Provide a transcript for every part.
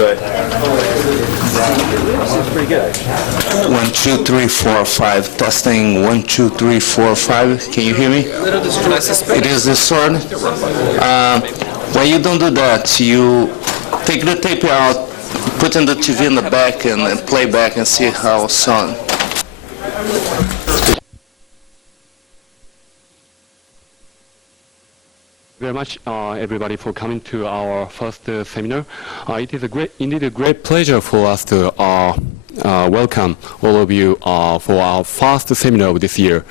Right. Seems pretty good. 1, 2, 3, 4, 5. Testing 1, 2, 3, 4, 5. Can you hear me? It is this sword. When you don't do that, you take the tape out, put in the TV in the back, and play back and see how it's on. Very much, everybody, for coming to our first seminar. It is indeed a great pleasure for us to welcome all of you for our first seminar of this year,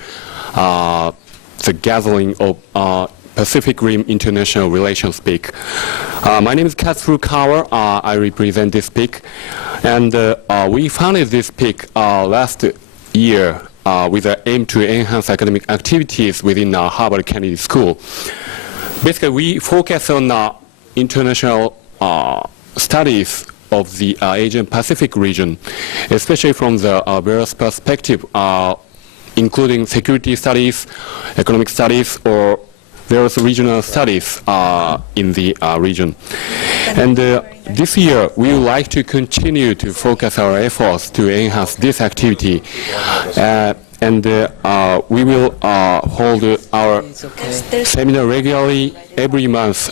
the gathering of Pacific Rim International Relations PIC. My name is Katsuru Kawa. I represent this PIC, and we founded this PIC last year with the aim to enhance academic activities within Harvard Kennedy School. Basically, we focus on international studies of the Asian Pacific region, especially from the various perspectives, including security studies, economic studies, or various regional studies in the region. And this year, we would like to continue to focus our efforts to enhance this activity. And we will hold our seminar regularly every month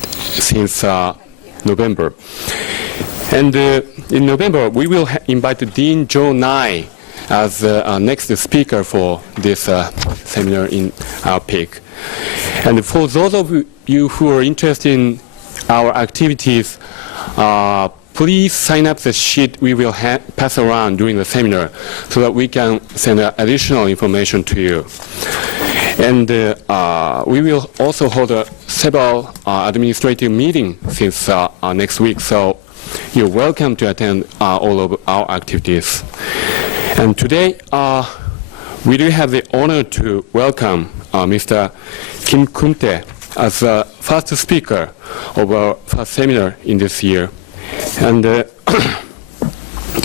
since November. And in November, we will invite Dean Joe Nye as the next speaker for this seminar in our PIC. And for those of you who are interested in our activities, please sign up the sheet we will pass around during the seminar so that we can send additional information to you. And we will also hold several administrative meetings since next week, so you're welcome to attend all of our activities. And today, we do have the honor to welcome Mr. Kim Kun-tae as the first speaker of our first seminar in this year. And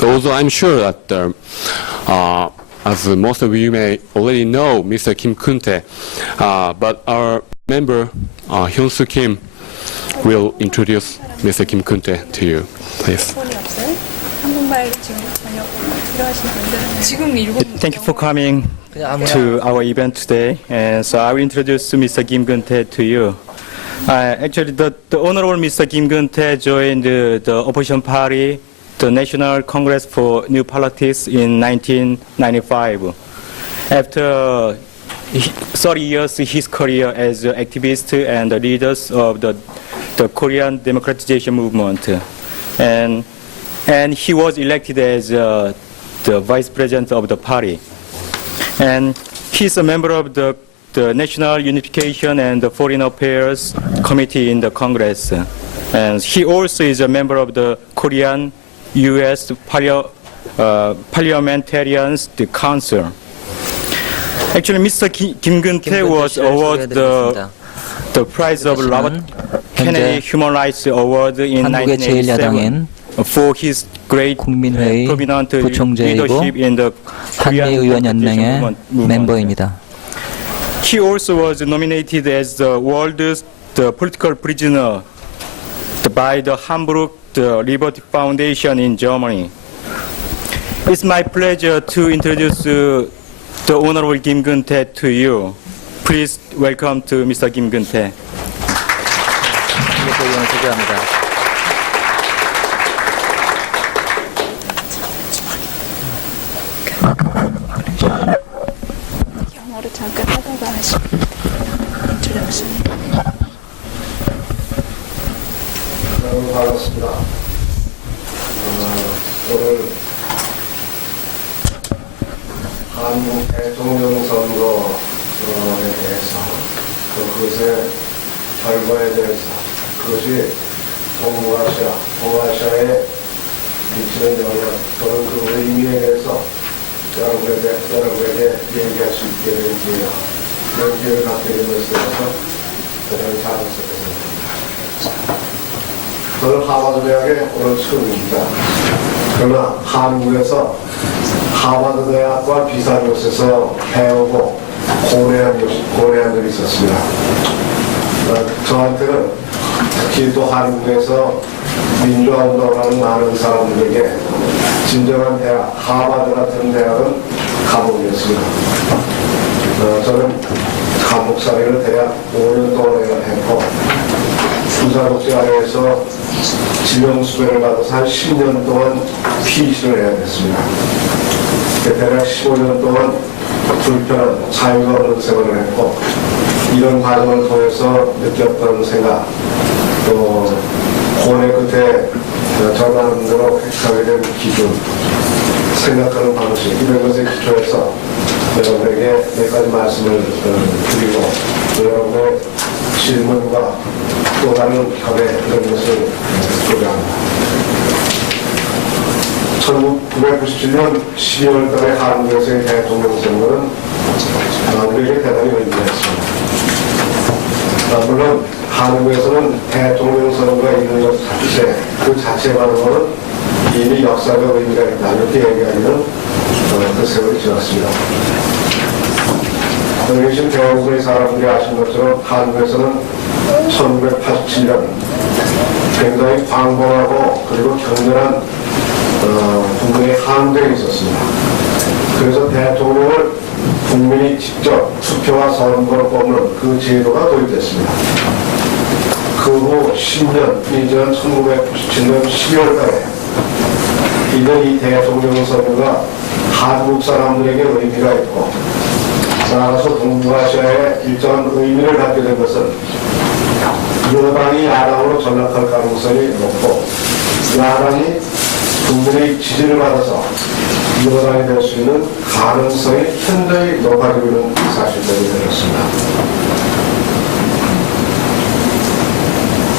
although I'm sure that, as most of you may already know, Mr. Kim Kun-tae, but our member, Hyun-soo Kim, will introduce Mr. Kim Kun-tae to you. Please. Thank you for coming to our event today. And so I will introduce Mr. Kim Kun-tae to you. Actually, the Honorable Mr. Kim Kun-tae joined the opposition party, the National Congress for New Politics, in 1995. After 30 years of his career as an activist and the leaders of the Korean democratization movement. And he was elected as the vice president of the party. And he's a member of the National Unification and the Foreign Affairs Committee in the Congress. And he also is a member of the Korean U.S. Parliamentarians Council. Actually, Mr. Kim Kun-tae was awarded the prize of Robert Kennedy Human Rights Award in 1987 for his great prominent leadership in the Korean 한미의원연맹의 멤버입니다. He also was nominated as the world's political prisoner by the Hamburg Liberty Foundation in Germany. It's my pleasure to introduce the Honorable Kim Kun-tae to you. Please welcome to Mr. Kim Kun-tae. 영어로 잠깐 하다가 하시고 인트로덕션. 너무 반갑습니다. 오늘 한국 대통령 선거에 대해서 또 그것의 결과에 대해서 그것이 동아시아에 미치는 영향 또는 그 의미에 대해서 여러분에게 얘기할 수 있게 된 기회야. 이런 기회를 갖게 된 것에 대해서 대단히 자랑스럽게 생각합니다. 저는 하버드 대학의 오늘 처음입니다. 그러나 한국에서 하버드 대학과 비슷한 곳에서 배우고 고뇌한 적이 있었습니다. 저한테는 특히 또 한국에서 민주화운동을 하는 많은 사람들에게 진정한 대학, 하버드 같은 대학은 감옥이었습니다. 저는 감옥살이를 대략 5년 동안 했고 군사독재하에서 지명수배를 받아서 한 10년 동안 피신을 해야 됐습니다. 대략 15년 동안 불편한 자유가 없는 생활을 했고 이런 과정을 통해서 느꼈던 생각 또 고뇌 끝에 전환으로 획하게 된 기준 생각하는 방식 이런 것에 기초해서 여러분에게 몇 가지 말씀을 드리고 여러분의 질문과 또 다른 협의 이런 것을 요구합니다. 1997년 12월 달에 한국에서의 대통령 선거는 우리에게 대단히 의미가 있습니다. 물론 한국에서는 대통령 선거가 있는 것 자체, 그 자체만으로는 이미 역사적 의미가 있다 이렇게 얘기하기는 그 세월이 지났습니다. 여기 계신 대부분의 사람들이 아신 것처럼 한국에서는 1987년 굉장히 광범하고 그리고 격렬한 국민의 항쟁이 있었습니다. 그래서 대통령을 국민이 직접 투표와 선거로 뽑는 그 제도가 도입됐습니다. 그 후 10년, 이전 1997년 12월 달에 이제 이 대통령 선거가 한국 사람들에게 의미가 있고 나아가서 동북아시아에 일정한 의미를 갖게 된 것은 여당이 야당으로 전락할 가능성이 높고 야당이 국민의 지지를 받아서 여당이 될 수 있는 가능성이 현저히 높아지고 있는 사실 때문에 그렇습니다.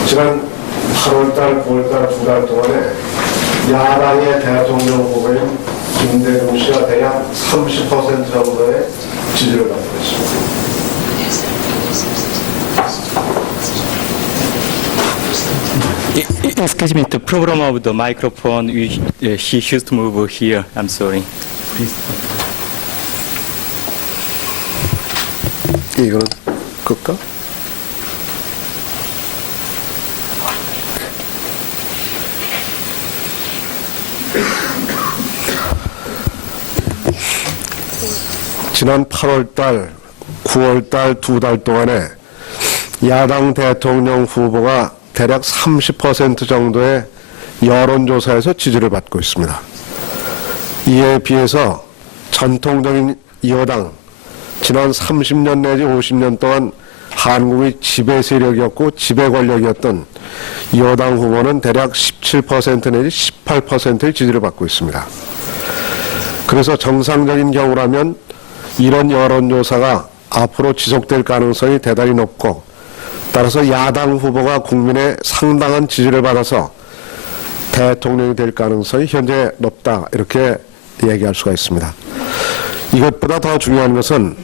지난 8월달, 9월달 두 달 동안에 야당의 대통령 후보인 김대중 씨가 대략 30% 정도의 지지를 받고 있습니다. Excuse me, the problem of the microphone, she should move here. I'm sorry. 이거는 끌까? 지난 8월달, 9월달 두 달 동안에 야당 대통령 후보가 대략 30% 정도의 여론조사에서 지지를 받고 있습니다. 이에 비해서 전통적인 여당, 지난 30년 내지 50년 동안 한국의 지배 세력이었고 지배 권력이었던 여당 후보는 대략 17% 내지 18%의 지지를 받고 있습니다. 그래서 정상적인 경우라면 이런 여론조사가 앞으로 지속될 가능성이 대단히 높고 따라서 야당 후보가 국민의 상당한 지지를 받아서 대통령이 될 가능성이 현재 높다 이렇게 얘기할 수가 있습니다. 이것보다 더 중요한 것은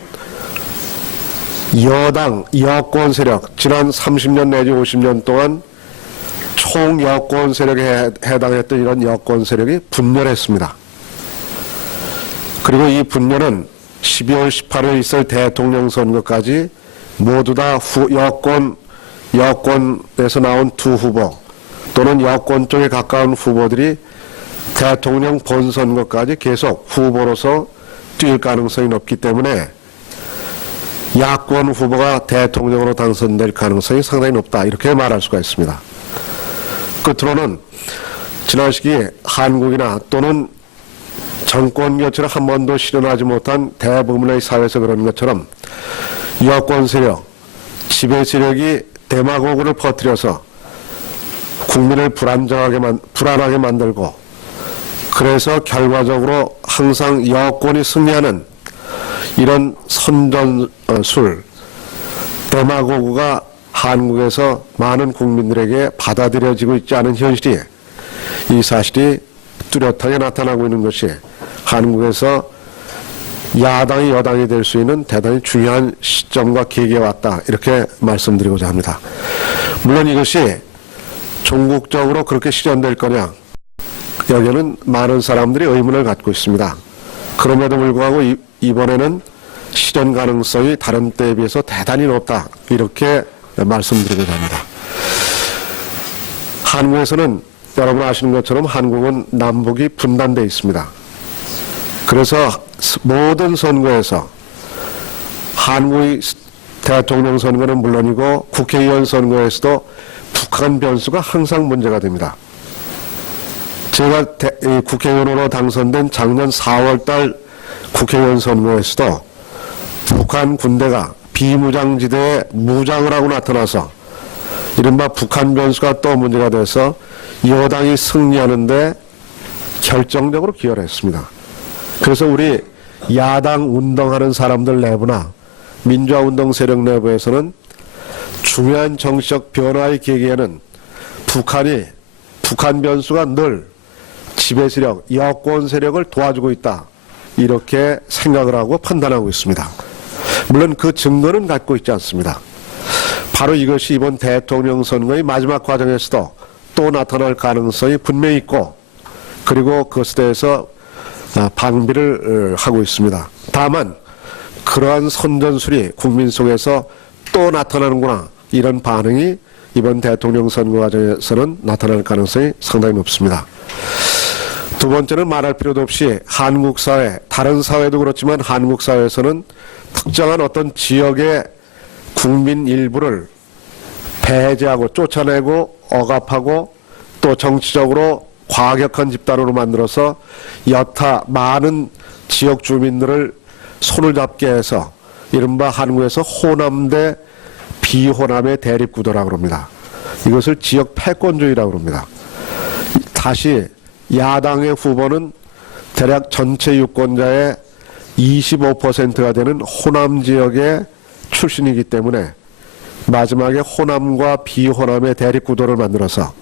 여당, 여권 세력, 지난 30년 내지 50년 동안 총 여권 세력에 해당했던 이런 여권 세력이 분열했습니다. 그리고 이 분열은 12월 18일 있을 대통령 선거까지 모두 다 여권에서 나온 두 후보 또는 여권 쪽에 가까운 후보들이 대통령 본선거까지 계속 후보로서 뛸 가능성이 높기 때문에 야권 후보가 대통령으로 당선될 가능성이 상당히 높다 이렇게 말할 수가 있습니다. 끝으로는 지난 시기 한국이나 또는 정권 교체를 한 번도 실현하지 못한 대부분의 사회에서 그런 것처럼 여권 세력, 지배 세력이 데마고그를 퍼뜨려서 국민을 불안하게 만들고 그래서 결과적으로 항상 여권이 승리하는 이런 선전술, 데마고그가 한국에서 많은 국민들에게 받아들여지고 있지 않은 현실이 이 사실이 뚜렷하게 나타나고 있는 것이 한국에서 야당이 여당이 될 수 있는 대단히 중요한 시점과 계기에 왔다 이렇게 말씀드리고자 합니다. 물론 이것이 종국적으로 그렇게 실현될 거냐 여기에는 많은 사람들이 의문을 갖고 있습니다. 그럼에도 불구하고 이번에는 실현 가능성이 다른 때에 비해서 대단히 높다 이렇게 말씀드리고자 합니다. 한국에서는 여러분 아시는 것처럼 한국은 남북이 분단되어 있습니다. 그래서 모든 선거에서 한국의 대통령 선거는 물론이고 국회의원 선거에서도 북한 변수가 항상 문제가 됩니다. 제가 국회의원으로 당선된 작년 4월달 국회의원 선거에서도 북한 군대가 비무장지대에 무장을 하고 나타나서 이른바 북한 변수가 또 문제가 돼서 여당이 승리하는데 결정적으로 기여를 했습니다. 그래서 우리 야당 운동하는 사람들 내부나 민주화운동 세력 내부에서는 중요한 정치적 변화의 계기에는 북한 변수가 늘 지배 세력, 여권 세력을 도와주고 있다. 이렇게 생각을 하고 판단하고 있습니다. 물론 그 증거는 갖고 있지 않습니다. 바로 이것이 이번 대통령 선거의 마지막 과정에서도 또 나타날 가능성이 분명히 있고 그리고 그것에 대해서 방비를 하고 있습니다. 다만 그러한 선전술이 국민 속에서 또 나타나는구나 이런 반응이 이번 대통령 선거 과정에서는 나타날 가능성이 상당히 높습니다. 두 번째는 말할 필요도 없이 한국 사회, 다른 사회도 그렇지만 한국 사회에서는 특정한 어떤 지역의 국민 일부를 배제하고 쫓아내고 억압하고 또 정치적으로 과격한 집단으로 만들어서 여타 많은 지역 주민들을 손을 잡게 해서 이른바 한국에서 호남 대 비호남의 대립구도라고 합니다. 이것을 지역 패권주의라고 합니다. 다시 야당의 후보는 대략 전체 유권자의 25%가 되는 호남 지역의 출신이기 때문에 마지막에 호남과 비호남의 대립구도를 만들어서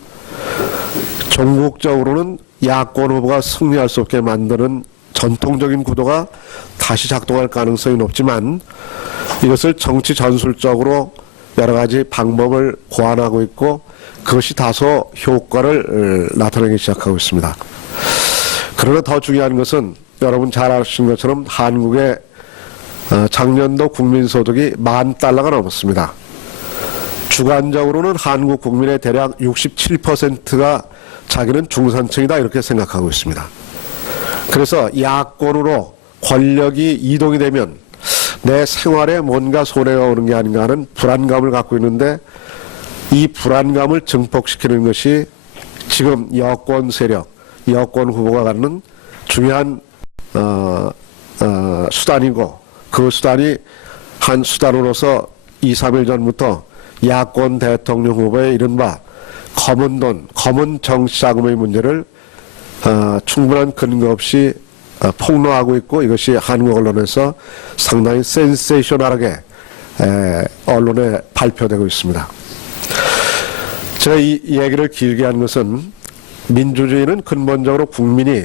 전국적으로는 야권 후보가 승리할 수 없게 만드는 전통적인 구도가 다시 작동할 가능성이 높지만 이것을 정치 전술적으로 여러 가지 방법을 고안하고 있고 그것이 다소 효과를 나타내기 시작하고 있습니다. 그러나 더 중요한 것은 여러분 잘 아시는 것처럼 한국의 작년도 국민소득이 $10,000가 넘었습니다. 주관적으로는 한국 국민의 대략 67%가 자기는 중산층이다 이렇게 생각하고 있습니다. 그래서 야권으로 권력이 이동이 되면 내 생활에 뭔가 손해가 오는 게 아닌가 하는 불안감을 갖고 있는데 이 불안감을 증폭시키는 것이 지금 여권 세력, 여권 후보가 갖는 중요한 수단이고 그 수단이 한 수단으로서 2, 3일 전부터 야권 대통령 후보의 이른바 검은 돈, 검은 정치자금의 문제를 충분한 근거 없이 폭로하고 있고 이것이 한국 언론에서 상당히 센세이셔널하게 언론에 발표되고 있습니다. 제가 이 얘기를 길게 한 것은 민주주의는 근본적으로 국민이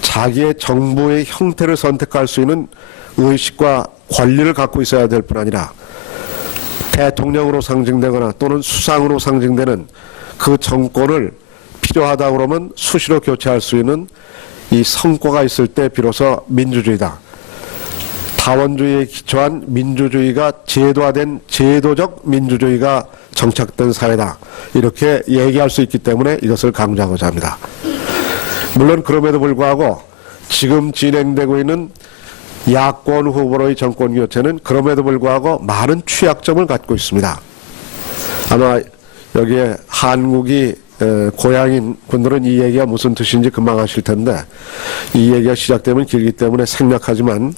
자기의 정부의 형태를 선택할 수 있는 의식과 권리를 갖고 있어야 될 뿐 아니라 대통령으로 상징되거나 또는 수상으로 상징되는 그 정권을 필요하다 그러면 수시로 교체할 수 있는 이 성과가 있을 때 비로소 민주주의다. 다원주의에 기초한 민주주의가 제도화된 제도적 민주주의가 정착된 사회다. 이렇게 얘기할 수 있기 때문에 이것을 강조하고자 합니다. 물론 그럼에도 불구하고 지금 진행되고 있는 야권 후보로의 정권 교체는 그럼에도 불구하고 많은 취약점을 갖고 있습니다. 아마 여기에 한국이 고향인 분들은 이 얘기가 무슨 뜻인지 금방 아실 텐데 이 얘기가 시작되면 길기 때문에 생략하지만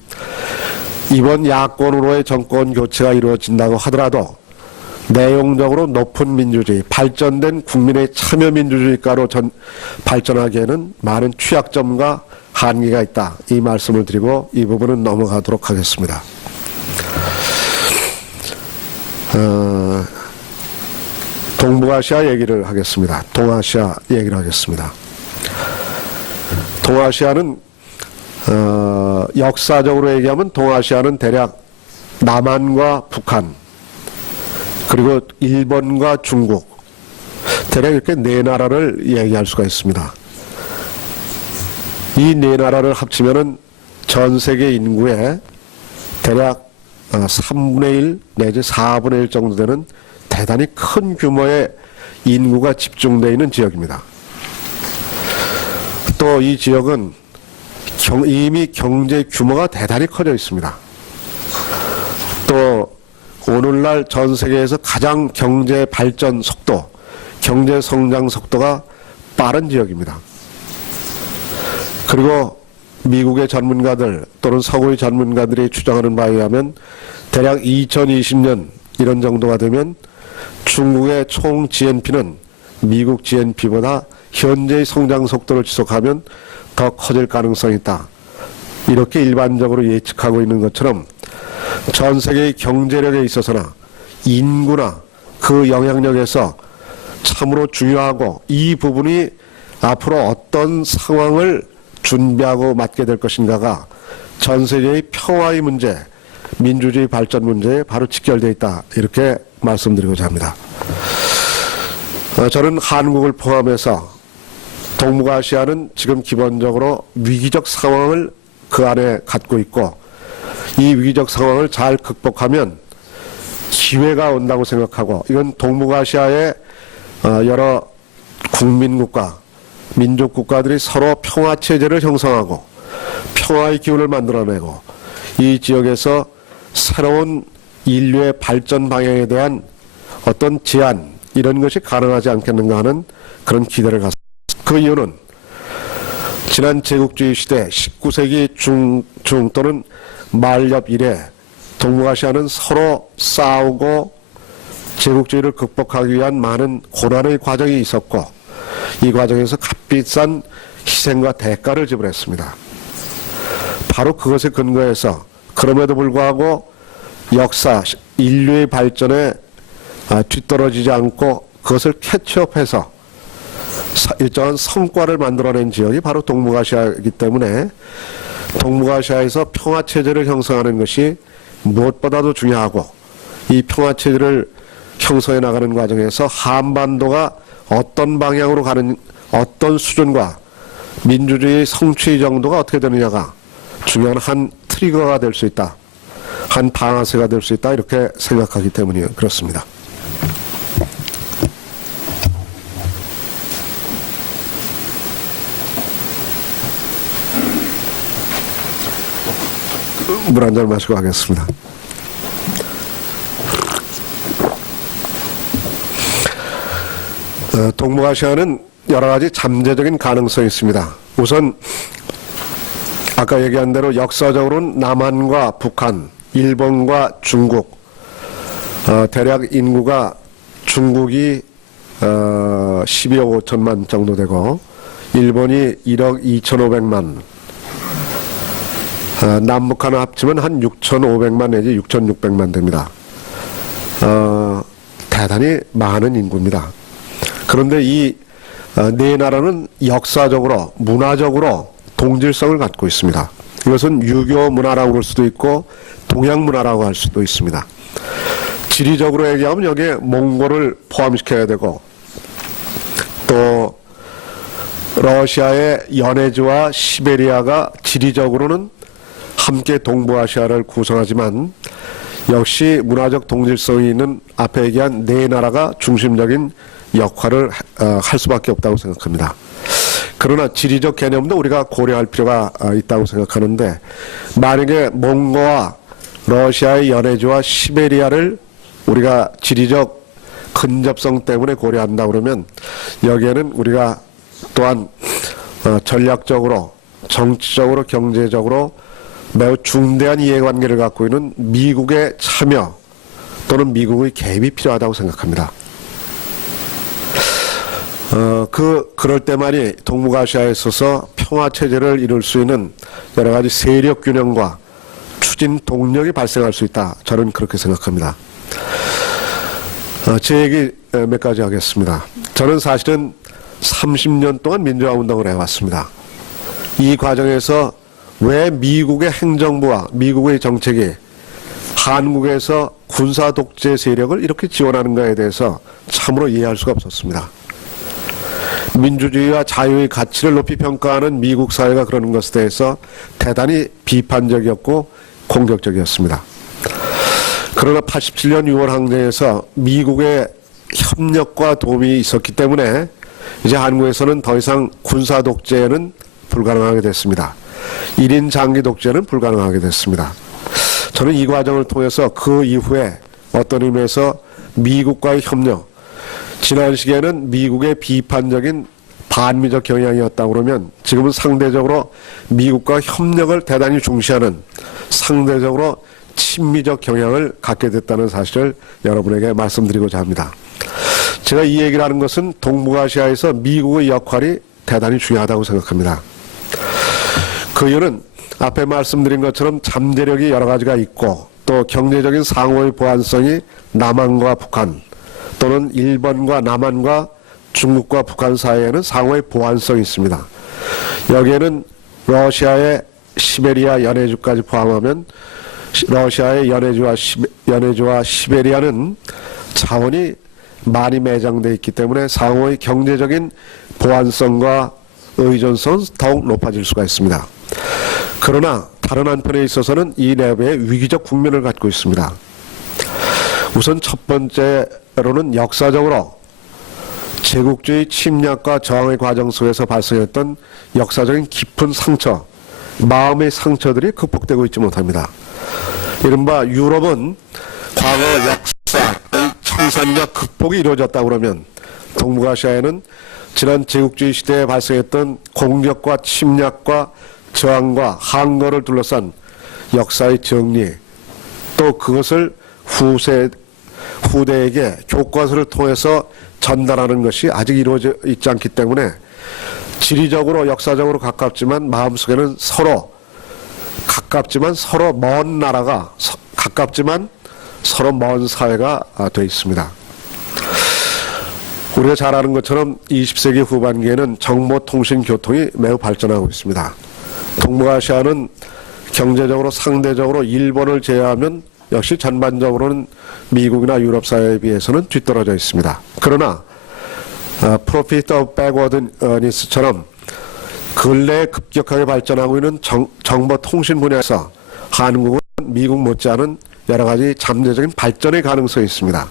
이번 야권으로의 정권 교체가 이루어진다고 하더라도 내용적으로 높은 민주주의, 발전된 국민의 참여 민주주의가로 발전하기에는 많은 취약점과 한계가 있다. 이 말씀을 드리고 이 부분은 넘어가도록 하겠습니다. 동북아시아 얘기를 하겠습니다. 동아시아 얘기를 하겠습니다. 동아시아는 역사적으로 얘기하면 동아시아는 대략 남한과 북한 그리고 일본과 중국 대략 이렇게 네 나라를 얘기할 수가 있습니다. 이 네 나라를 합치면은 전 세계 인구의 대략 3분의 1 내지 4분의 1 정도 되는 대단히 큰 규모의 인구가 집중되어 있는 지역입니다. 또 이 지역은 이미 경제 규모가 대단히 커져 있습니다. 또 오늘날 전 세계에서 가장 경제 발전 속도, 경제 성장 속도가 빠른 지역입니다. 그리고 미국의 전문가들 또는 서구의 전문가들이 추정하는 바에 의하면 대략 2020년 이런 정도가 되면 중국의 총 GNP는 미국 GNP보다 현재의 성장 속도를 지속하면 더 커질 가능성이 있다. 이렇게 일반적으로 예측하고 있는 것처럼 전 세계의 경제력에 있어서나 인구나 그 영향력에서 참으로 중요하고 이 부분이 앞으로 어떤 상황을 준비하고 맞게 될 것인가가 전 세계의 평화의 문제, 민주주의 발전 문제에 바로 직결되어 있다. 이렇게 말씀드리고자 합니다. 저는 한국을 포함해서 동북아시아는 지금 기본적으로 위기적 상황을 그 안에 갖고 있고 이 위기적 상황을 잘 극복하면 기회가 온다고 생각하고 이건 동북아시아의 여러 국민국가, 민족국가들이 서로 평화체제를 형성하고 평화의 기운을 만들어내고 이 지역에서 새로운 인류의 발전 방향에 대한 어떤 제안 이런 것이 가능하지 않겠는가 하는 그런 기대를 갖습니다. 그 이유는 지난 제국주의 시대 19세기 중 또는 말엽 이래 동북아시아는 서로 싸우고 제국주의를 극복하기 위한 많은 고난의 과정이 있었고 이 과정에서 값비싼 희생과 대가를 지불했습니다. 바로 그것에 근거해서 그럼에도 불구하고 역사, 인류의 발전에 뒤떨어지지 않고 그것을 캐치업해서 일정한 성과를 만들어낸 지역이 바로 동북아시아이기 때문에 동북아시아에서 평화체제를 형성하는 것이 무엇보다도 중요하고 이 평화체제를 형성해 나가는 과정에서 한반도가 어떤 방향으로 가는 어떤 수준과 민주주의 성취 정도가 어떻게 되느냐가 중요한 한 트리거가 될 수 있다. 한 방아쇠가 될 수 있다. 이렇게 생각하기 때문에 그렇습니다. 물 한 잔 마시고 가겠습니다. 동북아시아는 여러 가지 잠재적인 가능성이 있습니다. 우선 아까 얘기한 대로 역사적으로는 남한과 북한, 일본과 중국, 대략 인구가 중국이 12억 5천만 정도 되고 일본이 1억 2,500만, 남북한을 합치면 한 6,500만 내지 6,600만 됩니다. 대단히 많은 인구입니다. 그런데 이 네 나라는 역사적으로, 문화적으로 동질성을 갖고 있습니다. 이것은 유교 문화라고 할 수도 있고 동양 문화라고 할 수도 있습니다. 지리적으로 얘기하면 여기에 몽골을 포함시켜야 되고 또 러시아의 연해주와 시베리아가 지리적으로는 함께 동북아시아를 구성하지만 역시 문화적 동질성이 있는 앞에 얘기한 네 나라가 중심적인 역할을 할 수밖에 없다고 생각합니다. 그러나 지리적 개념도 우리가 고려할 필요가 있다고 생각하는데 만약에 몽고와 러시아의 연해주와 시베리아를 우리가 지리적 근접성 때문에 고려한다 그러면 여기에는 우리가 또한 전략적으로 정치적으로 경제적으로 매우 중대한 이해관계를 갖고 있는 미국의 참여 또는 미국의 개입이 필요하다고 생각합니다. 그럴 때만이 동북아시아에 있어서 평화체제를 이룰 수 있는 여러 가지 세력 균형과 추진 동력이 발생할 수 있다. 저는 그렇게 생각합니다. 제 얘기 몇 가지 하겠습니다. 저는 사실은 30년 동안 민주화 운동을 해왔습니다. 이 과정에서 왜 미국의 행정부와 미국의 정책이 한국에서 군사 독재 세력을 이렇게 지원하는가에 대해서 참으로 이해할 수가 없었습니다. 민주주의와 자유의 가치를 높이 평가하는 미국 사회가 그러는 것에 대해서 대단히 비판적이었고 공격적이었습니다. 그러나 87년 6월 항쟁에서 미국의 협력과 도움이 있었기 때문에 이제 한국에서는 더 이상 군사 독재는 불가능하게 됐습니다. 1인 장기 독재는 불가능하게 됐습니다. 저는 이 과정을 통해서 그 이후에 어떤 의미에서 미국과의 협력, 지난 시기에는 미국의 비판적인 반미적 경향이었다고 그러면 지금은 상대적으로 미국과 협력을 대단히 중시하는 상대적으로 친미적 경향을 갖게 됐다는 사실을 여러분에게 말씀드리고자 합니다. 제가 이 얘기를 하는 것은 동북아시아에서 미국의 역할이 대단히 중요하다고 생각합니다. 그 이유는 앞에 말씀드린 것처럼 잠재력이 여러 가지가 있고 또 경제적인 상호의 보완성이 남한과 북한 또는 일본과 남한과 중국과 북한 사이에는 상호의 보완성이 있습니다. 여기에는 러시아의 시베리아 연해주까지 포함하면 러시아의 연해주와 시베리아는 자원이 많이 매장되어 있기 때문에 상호의 경제적인 보완성과 의존성은 더욱 높아질 수가 있습니다. 그러나 다른 한편에 있어서는 이 내부에 위기적 국면을 갖고 있습니다. 우선 첫 번째로는 역사적으로 제국주의 침략과 저항의 과정 속에서 발생했던 역사적인 깊은 상처, 마음의 상처들이 극복되고 있지 못합니다. 이른바 유럽은 과거 역사의 청산과 극복이 이루어졌다고 그러면 동북아시아에는 지난 제국주의 시대에 발생했던 공격과 침략과 저항과 항거를 둘러싼 역사의 정리, 또 그것을 후대에게 교과서를 통해서 전달하는 것이 아직 이루어져 있지 않기 때문에 지리적으로 역사적으로 가깝지만 마음속에는 가깝지만 서로 먼 나라가 가깝지만 서로 먼 사회가 되어 있습니다. 우리가 잘 아는 것처럼 20세기 후반기에는 정보통신 교통이 매우 발전하고 있습니다. 동북아시아는 경제적으로 상대적으로 일본을 제외하면 역시 전반적으로는 미국이나 유럽 사회에 비해서는 뒤떨어져 있습니다. 그러나 Profit of Backwardness처럼 근래에 급격하게 발전하고 있는 정보통신 분야에서 한국은 미국 못지않은 여러 가지 잠재적인 발전의 가능성이 있습니다.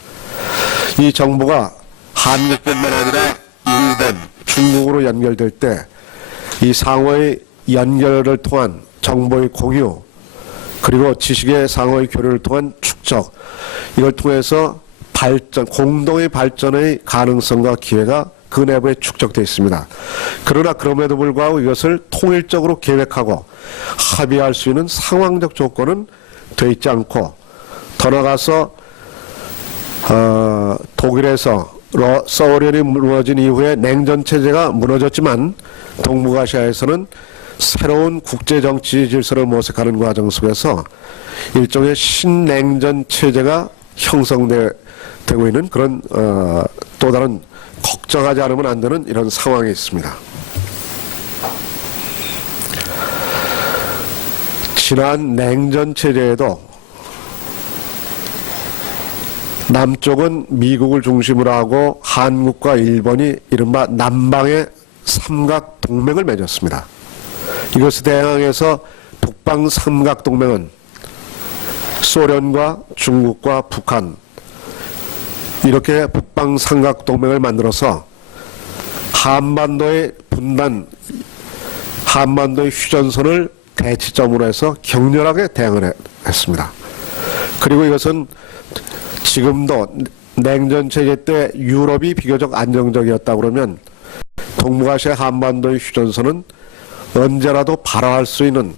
이 정보가 한국뿐만 아니라 일본, 중국으로 연결될 때 이 상호의 연결을 통한 정보의 공유 그리고 지식의 상호의 교류를 통한 축적 이걸 통해서 공동의 발전의 가능성과 기회가 그 내부에 축적되어 있습니다. 그러나 그럼에도 불구하고 이것을 통일적으로 계획하고 합의할 수 있는 상황적 조건은 되어 있지 않고 더 나아가서 독일에서 소련이 무너진 이후에 냉전체제가 무너졌지만 동북아시아에서는 새로운 국제정치 질서를 모색하는 과정 속에서 일종의 신냉전체제가 형성되고 있는 그런 또 다른 걱정하지 않으면 안 되는 이런 상황이 있습니다. 지난 냉전체제에도 남쪽은 미국을 중심으로 하고 한국과 일본이 이른바 남방의 삼각동맹을 맺었습니다. 이것에 대항해서 북방 삼각동맹은 소련과 중국과 북한 이렇게 북방 삼각동맹을 만들어서 한반도의 분단, 한반도의 휴전선을 대치점으로 해서 격렬하게 대응을 했습니다. 그리고 이것은 지금도 냉전체제 때 유럽이 비교적 안정적이었다고 그러면 동북아시아 한반도의 휴전선은 언제라도 발화할 수 있는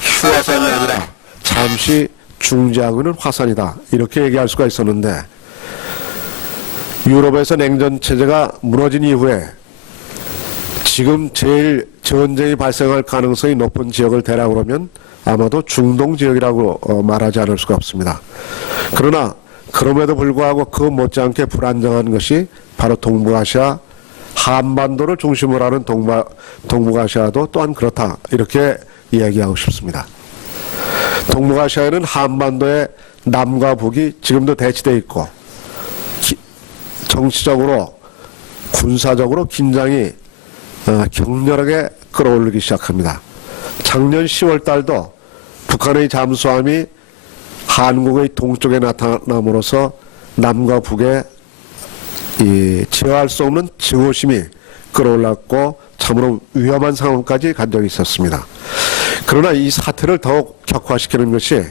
휴화선이 아니라 잠시 중지하고 있는 화선이다. 이렇게 얘기할 수가 있었는데 유럽에서 냉전체제가 무너진 이후에 지금 제일 전쟁이 발생할 가능성이 높은 지역을 대라고 그러면 아마도 중동 지역이라고 말하지 않을 수가 없습니다. 그러나 그럼에도 불구하고 그 못지않게 불안정한 것이 바로 동북아시아 한반도를 중심으로 하는 동북아시아도 또한 그렇다. 이렇게 이야기하고 싶습니다. 동북아시아에는 한반도의 남과 북이 지금도 대치되어 있고 정치적으로 군사적으로 긴장이 격렬하게 끌어올리기 시작합니다. 작년 10월 달도 북한의 잠수함이 한국의 동쪽에 나타남으로써 남과 북의 이 제어할 수 없는 증오심이 끌어올랐고 참으로 위험한 상황까지 간 적이 있었습니다. 그러나 이 사태를 더욱 격화시키는 것이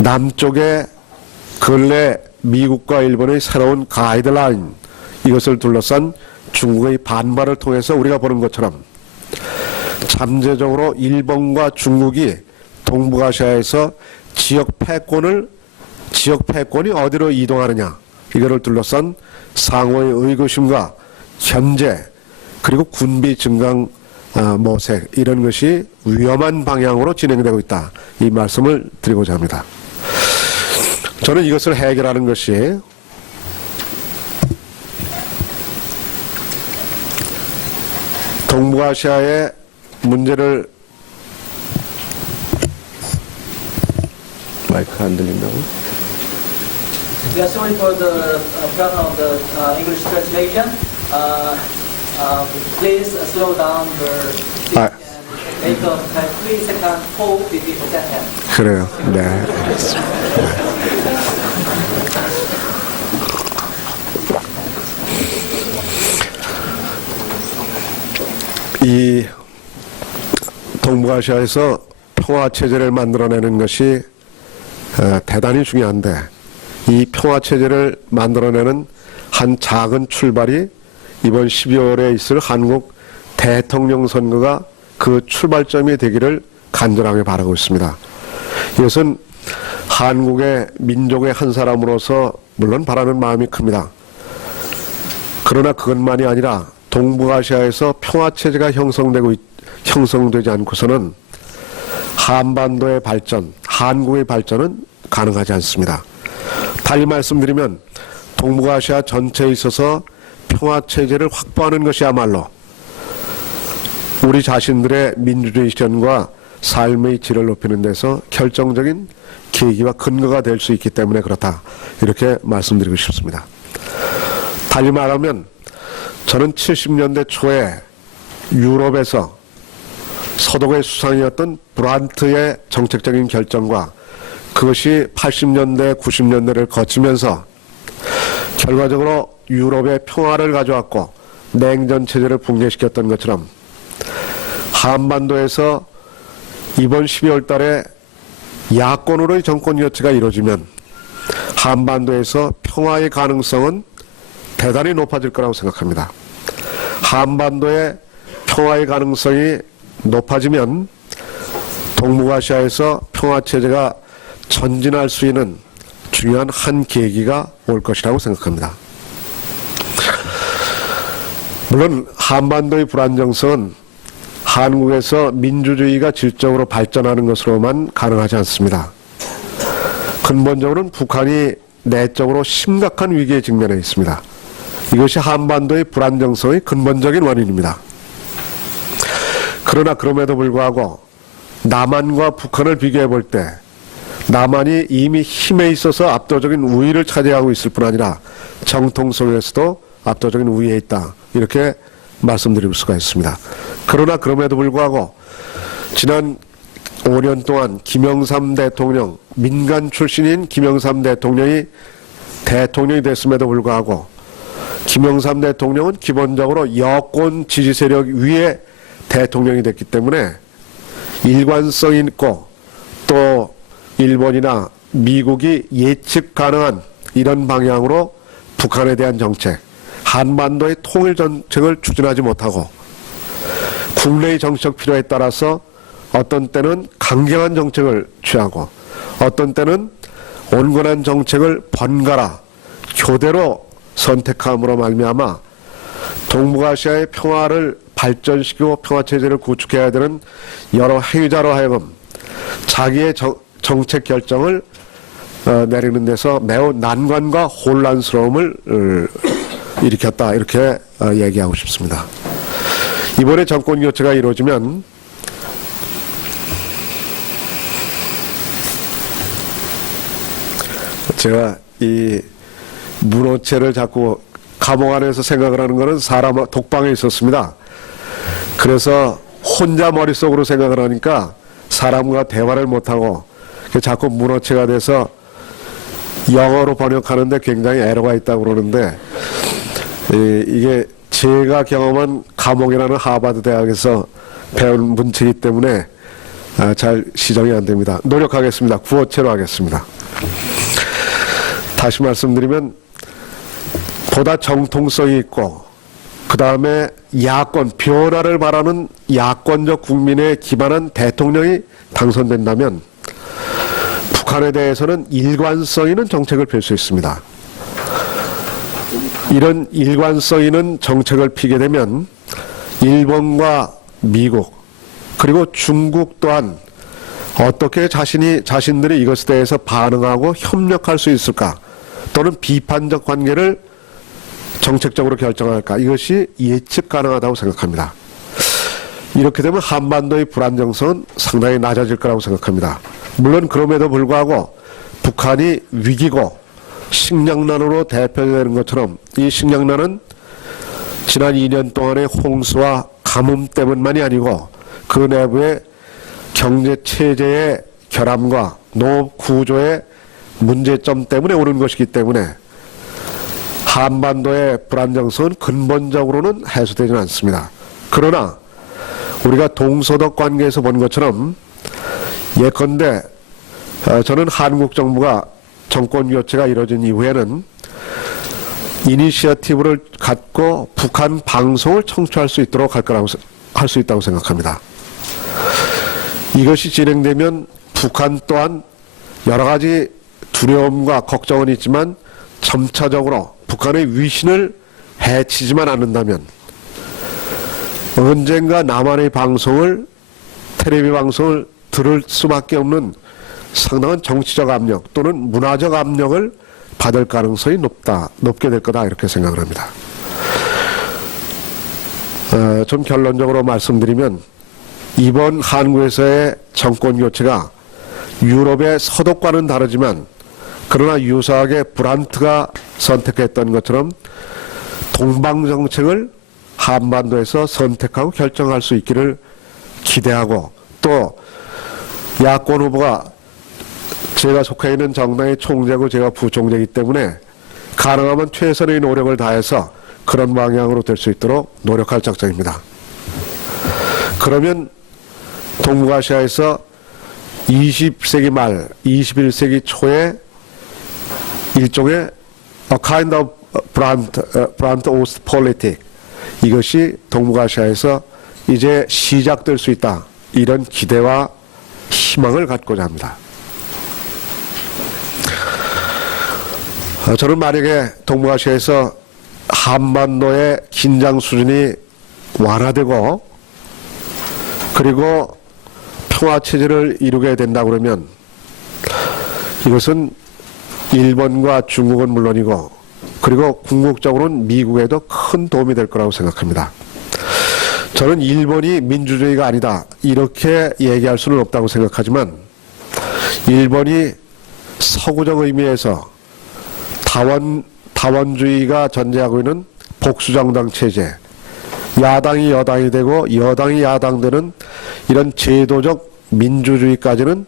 남쪽의 근래 미국과 일본의 새로운 가이드라인, 이것을 둘러싼 중국의 반발을 통해서 우리가 보는 것처럼 잠재적으로 일본과 중국이 동북아시아에서 지역 패권이 어디로 이동하느냐, 이거를 둘러싼 상호의 의구심과 견제, 그리고 군비 증강 모색, 이런 것이 위험한 방향으로 진행되고 있다, 이 말씀을 드리고자 합니다. 저는 이것을 해결하는 것이 동북아시아의 문제를, 마이크가 안 들린다고? We are sorry for the problem of the English translation. Please slow down your speech 아. and make a 3-second pause between the sentence. 그래요. 네. 알겠습니다. 이 동북아시아에서 평화체제를 만들어내는 것이 대단히 중요한데, 이 평화체제를 만들어내는 한 작은 출발이 이번 12월에 있을 한국 대통령 선거가 그 출발점이 되기를 간절하게 바라고 있습니다. 이것은 한국의 민족의 한 사람으로서 물론 바라는 마음이 큽니다. 그러나 그것만이 아니라 동북아시아에서 평화체제가 형성되지 않고서는 한반도의 발전, 한국의 발전은 가능하지 않습니다. 달리 말씀드리면 동북아시아 전체에 있어서 평화체제를 확보하는 것이야말로 우리 자신들의 민주주의 실현과 삶의 질을 높이는 데서 결정적인 계기와 근거가 될 수 있기 때문에 그렇다, 이렇게 말씀드리고 싶습니다. 달리 말하면 저는 70년대 초에 유럽에서 서독의 수상이었던 브란트의 정책적인 결정과 그것이 80년대, 90년대를 거치면서 결과적으로 유럽의 평화를 가져왔고 냉전체제를 붕괴시켰던 것처럼 한반도에서 이번 12월 달에 야권으로의 정권 교체가 이루어지면 한반도에서 평화의 가능성은 대단히 높아질 거라고 생각합니다. 한반도의 평화의 가능성이 높아지면 동북아시아에서 평화체제가 전진할 수 있는 중요한 한 계기가 올 것이라고 생각합니다. 물론 한반도의 불안정성은 한국에서 민주주의가 질적으로 발전하는 것으로만 가능하지 않습니다. 근본적으로는 북한이 내적으로 심각한 위기에 직면해 있습니다. 이것이 한반도의 불안정성의 근본적인 원인입니다. 그러나 그럼에도 불구하고 남한과 북한을 비교해 볼 때 남한이 이미 힘에 있어서 압도적인 우위를 차지하고 있을 뿐 아니라 정통 속에서도 압도적인 우위에 있다, 이렇게 말씀드릴 수가 있습니다. 그러나 그럼에도 불구하고 지난 5년 동안 김영삼 대통령, 민간 출신인 김영삼 대통령이 됐음에도 불구하고 김영삼 대통령은 기본적으로 여권 지지 세력 위에 대통령이 됐기 때문에 일관성 있고 또 일본이나 미국이 예측 가능한 이런 방향으로 북한에 대한 정책, 한반도의 통일 정책을 추진하지 못하고 국내의 정책 필요에 따라서 어떤 때는 강경한 정책을 취하고 어떤 때는 온건한 정책을 번갈아 교대로 선택함으로 말미암아 동북아시아의 평화를 발전시키고 평화체제를 구축해야 되는 여러 행위자로 하여금 자기의 정책 결정을 내리는 데서 매우 난관과 혼란스러움을 일으켰다, 이렇게 얘기하고 싶습니다. 이번에 정권 교체가 이루어지면 제가 이 문호체를 자꾸 감옥 안에서 생각을 하는 것은 사람 독방에 있었습니다. 그래서 혼자 머릿속으로 생각을 하니까 사람과 대화를 못하고 자꾸 문호체가 돼서 영어로 번역하는데 굉장히 애로가 있다고 그러는데 이게 제가 경험한 감옥이라는 하버드 대학에서 배운 문체이기 때문에 잘 시정이 안 됩니다. 노력하겠습니다. 구어체로 하겠습니다. 다시 말씀드리면 보다 정통성이 있고 그 다음에 야권, 변화를 바라는 야권적 국민에 기반한 대통령이 당선된다면 북한에 대해서는 일관성 있는 정책을 펼 수 있습니다. 이런 일관성 있는 정책을 피게 되면 일본과 미국 그리고 중국 또한 어떻게 자신들이 이것에 대해서 반응하고 협력할 수 있을까 또는 비판적 관계를 정책적으로 결정할까 이것이 예측 가능하다고 생각합니다. 이렇게 되면 한반도의 불안정성은 상당히 낮아질 거라고 생각합니다. 물론 그럼에도 불구하고 북한이 위기고 식량난으로 대표되는 것처럼 이 식량난은 지난 2년 동안의 홍수와 가뭄 때문만이 아니고 그 내부의 경제체제의 결함과 농업 구조의 문제점 때문에 오는 것이기 때문에 한반도의 불안정성은 근본적으로는 해소되지는 않습니다. 그러나 우리가 동서독 관계에서 본 것처럼 예컨대 저는 한국 정부가 정권 교체가 이루어진 이후에는 이니시어티브를 갖고 북한 방송을 청취할 수 있도록 할 수 있다고 생각합니다. 이것이 진행되면 북한 또한 여러 가지 두려움과 걱정은 있지만 점차적으로 북한의 위신을 해치지만 않는다면 언젠가 남한의 방송을 텔레비 방송을 들을 수밖에 없는 상당한 정치적 압력 또는 문화적 압력을 받을 가능성이 높게 될 거다 이렇게 생각을 합니다. 좀 결론적으로 말씀드리면 이번 한국에서의 정권 교체가 유럽의 서독과는 다르지만 그러나 유사하게 브란트가 선택했던 것처럼 동방정책을 한반도에서 선택하고 결정할 수 있기를 기대하고 또 야권 후보가 제가 속해 있는 정당의 총재고 제가 부총재이기 때문에 가능하면 최선의 노력을 다해서 그런 방향으로 될 수 있도록 노력할 작정입니다. 그러면 동북아시아에서 20세기 말, 21세기 초에 일종의 a kind of Brand-Ost politic 이것이 동북아시아에서 이제 시작될 수 있다. 이런 기대와 희망을 갖고자 합니다. 저는 만약에 동북아시아에서 한반도의 긴장 수준이 완화되고 그리고 평화체제를 이루게 된다 그러면 이것은 일본과 중국은 물론이고 그리고 궁극적으로는 미국에도 큰 도움이 될 거라고 생각합니다. 저는 일본이 민주주의가 아니다 이렇게 얘기할 수는 없다고 생각하지만 일본이 서구적 의미에서 다원주의가 전제하고 있는 복수정당 체제 야당이 여당이 되고 여당이 야당되는 이런 제도적 민주주의까지는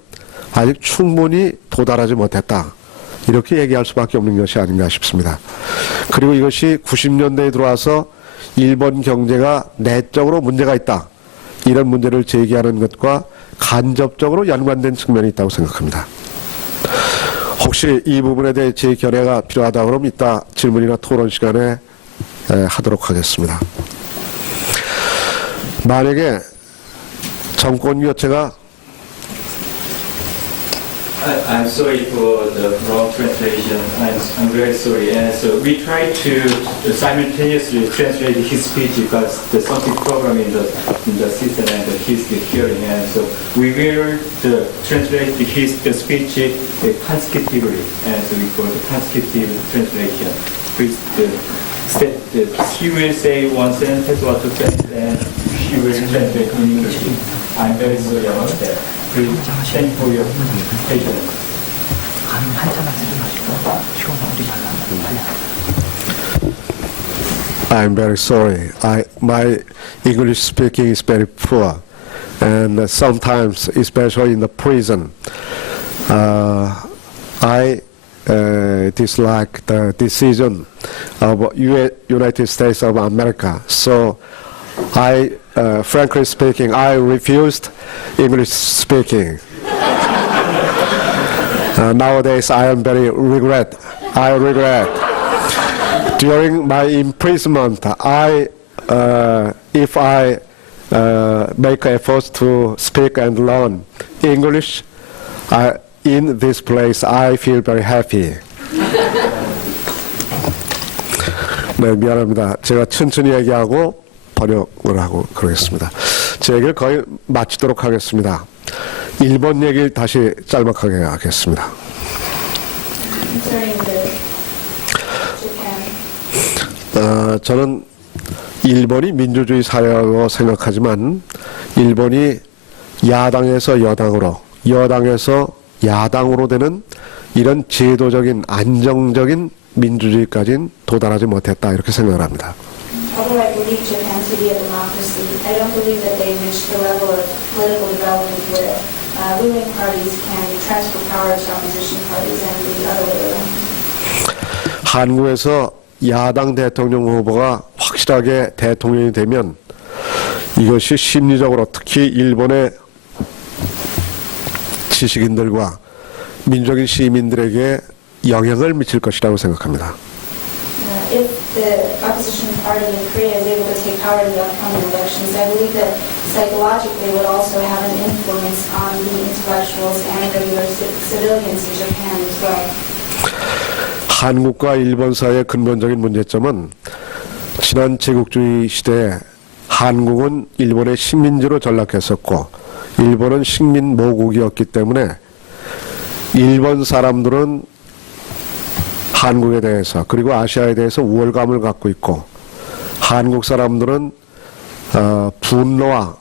아직 충분히 도달하지 못했다. 이렇게 얘기할 수밖에 없는 것이 아닌가 싶습니다. 그리고 이것이 90년대에 들어와서 일본 경제가 내적으로 문제가 있다. 이런 문제를 제기하는 것과 간접적으로 연관된 측면이 있다고 생각합니다. 혹시 이 부분에 대해 제 견해가 필요하다 그러면 이따 질문이나 토론 시간에 하도록 하겠습니다. 만약에 정권 교체가 I'm sorry for the wrong translation. I'm very sorry. And so we tried to simultaneously translate his speech because there's something problem in the system and he's hearing. And so we will translate the speech consecutively. And so we call the consecutive translation. Please, he will say one sentence or two sentences, and she will translate in English. I'm very sorry about that. Please, thank you for your patience. I'm very sorry. My English speaking is very poor, and sometimes, especially in the prison, I dislike the decision of United States of America. So I, frankly speaking, I refused English speaking. Nowadays, I am very regret. I regret. During my imprisonment, if I make efforts to speak and learn English, in this place, I feel very happy. 네, 미안합니다. 제가 천천히 얘기하고 번역을 하고 그러겠습니다. 제 얘기를 거의 마치도록 하겠습니다. 일본 얘기를 다시 짤막하게 하겠습니다. 저는 일본이 민주주의 사회라고 생각하지만 일본이 야당에서 여당으로, 여당에서 야당으로 되는 이런 제도적인 안정적인 민주주의까지는 도달하지 못했다 이렇게 생각을 합니다. Although I believe Japan to be a democracy, I don't believe that they reached the level of political development where ruling parties can transfer power to opposition parties and the other way around. 한국에서 야당 대통령 후보가 확실하게 대통령이 되면 이것이 심리적으로 특히 일본의 지식인들과 민족인 시민들에게 영향을 미칠 것이라고 생각합니다. If the opposition party in Korea is able to take power in the upcoming elections, I believe that psychologically would also have an influence on the intellectuals and regular civilians in Japan as well. 한국과 일본 사이의 근본적인 문제점은 지난 제국주의 시대에 한국은 일본의 식민지로 전락했었고 일본은 식민 모국이었기 때문에 일본 사람들은 한국에 대해서 그리고 아시아에 대해서 우월감을 갖고 있고 한국 사람들은 분노와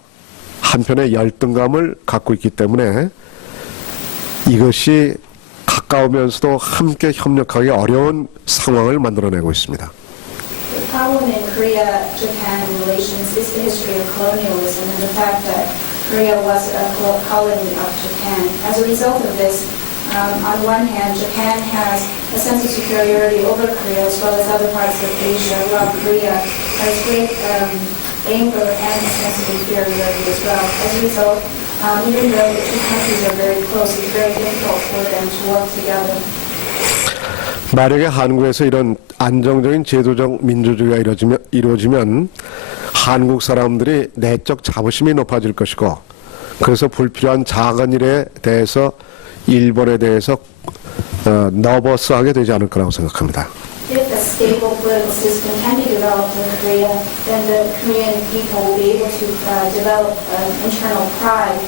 한편의 열등감을 갖고 있기 때문에 이것이 가까우면서도 함께 협력하기 어려운 상황을 만들어내고 있습니다. The problem in Korea-Japan relations is the history of colonialism and the fact that Korea was a colony of Japan. As a result of this, on one hand, Japan has a sense of superiority over Korea as well as other parts of Asia, while Korea has great anger and a sense of inferiority as well. As a result, even though the two countries are very close, it's very difficult for them to work together. 만약에 한국에서 이런 안정적인 제도적 민주주의가 이루어지면 한국 사람들이 내적 자부심이 높아질 것이고 그래서 불필요한 작은 일에 대해서 일본에 대해서 너버스하게 되지 않을 거라고 생각합니다. If a stable political system can be developed in Korea, then the Korean people will be able to develop internal pride,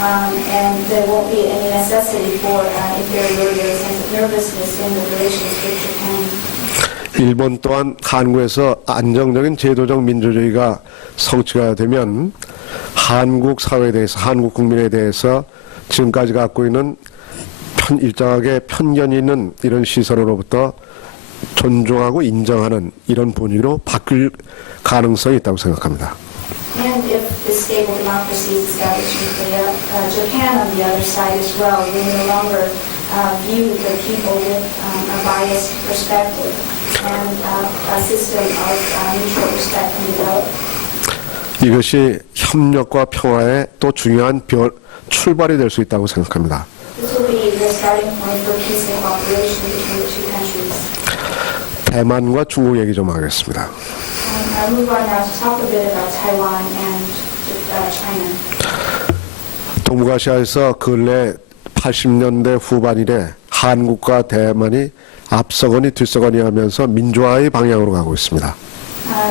and there won't be any necessity for inferiority or a sense of nervousness in the relations with Japan. 일본 또한 한국에서 안정적인 제도적 민주주의가 성취가 되면 한국 사회에 대해서 한국 국민에 대해서 지금까지 갖고 있는 일정하게 편견이 있는 이런 시선으로부터 존중하고 인정하는 이런 분위기로 바뀔 가능성이 있다고 생각합니다. And if the stable democracy is established in Korea, Japan on the other side as well will no longer view the people with a biased perspective and a system of mutual respect can develop. 이것이 협력과 평화의 또 중요한 출발이 될 수 있다고 생각합니다. This will be the starting point for peace and cooperation between the two countries. 대만과 중국 얘기 좀 하겠습니다. I'll move on now to talk a bit about Taiwan and China. 동북아시아에서 근래 80년대 후반 이래 한국과 대만이 앞서거니 뒤서거니 하면서 민주화의 방향으로 가고 있습니다.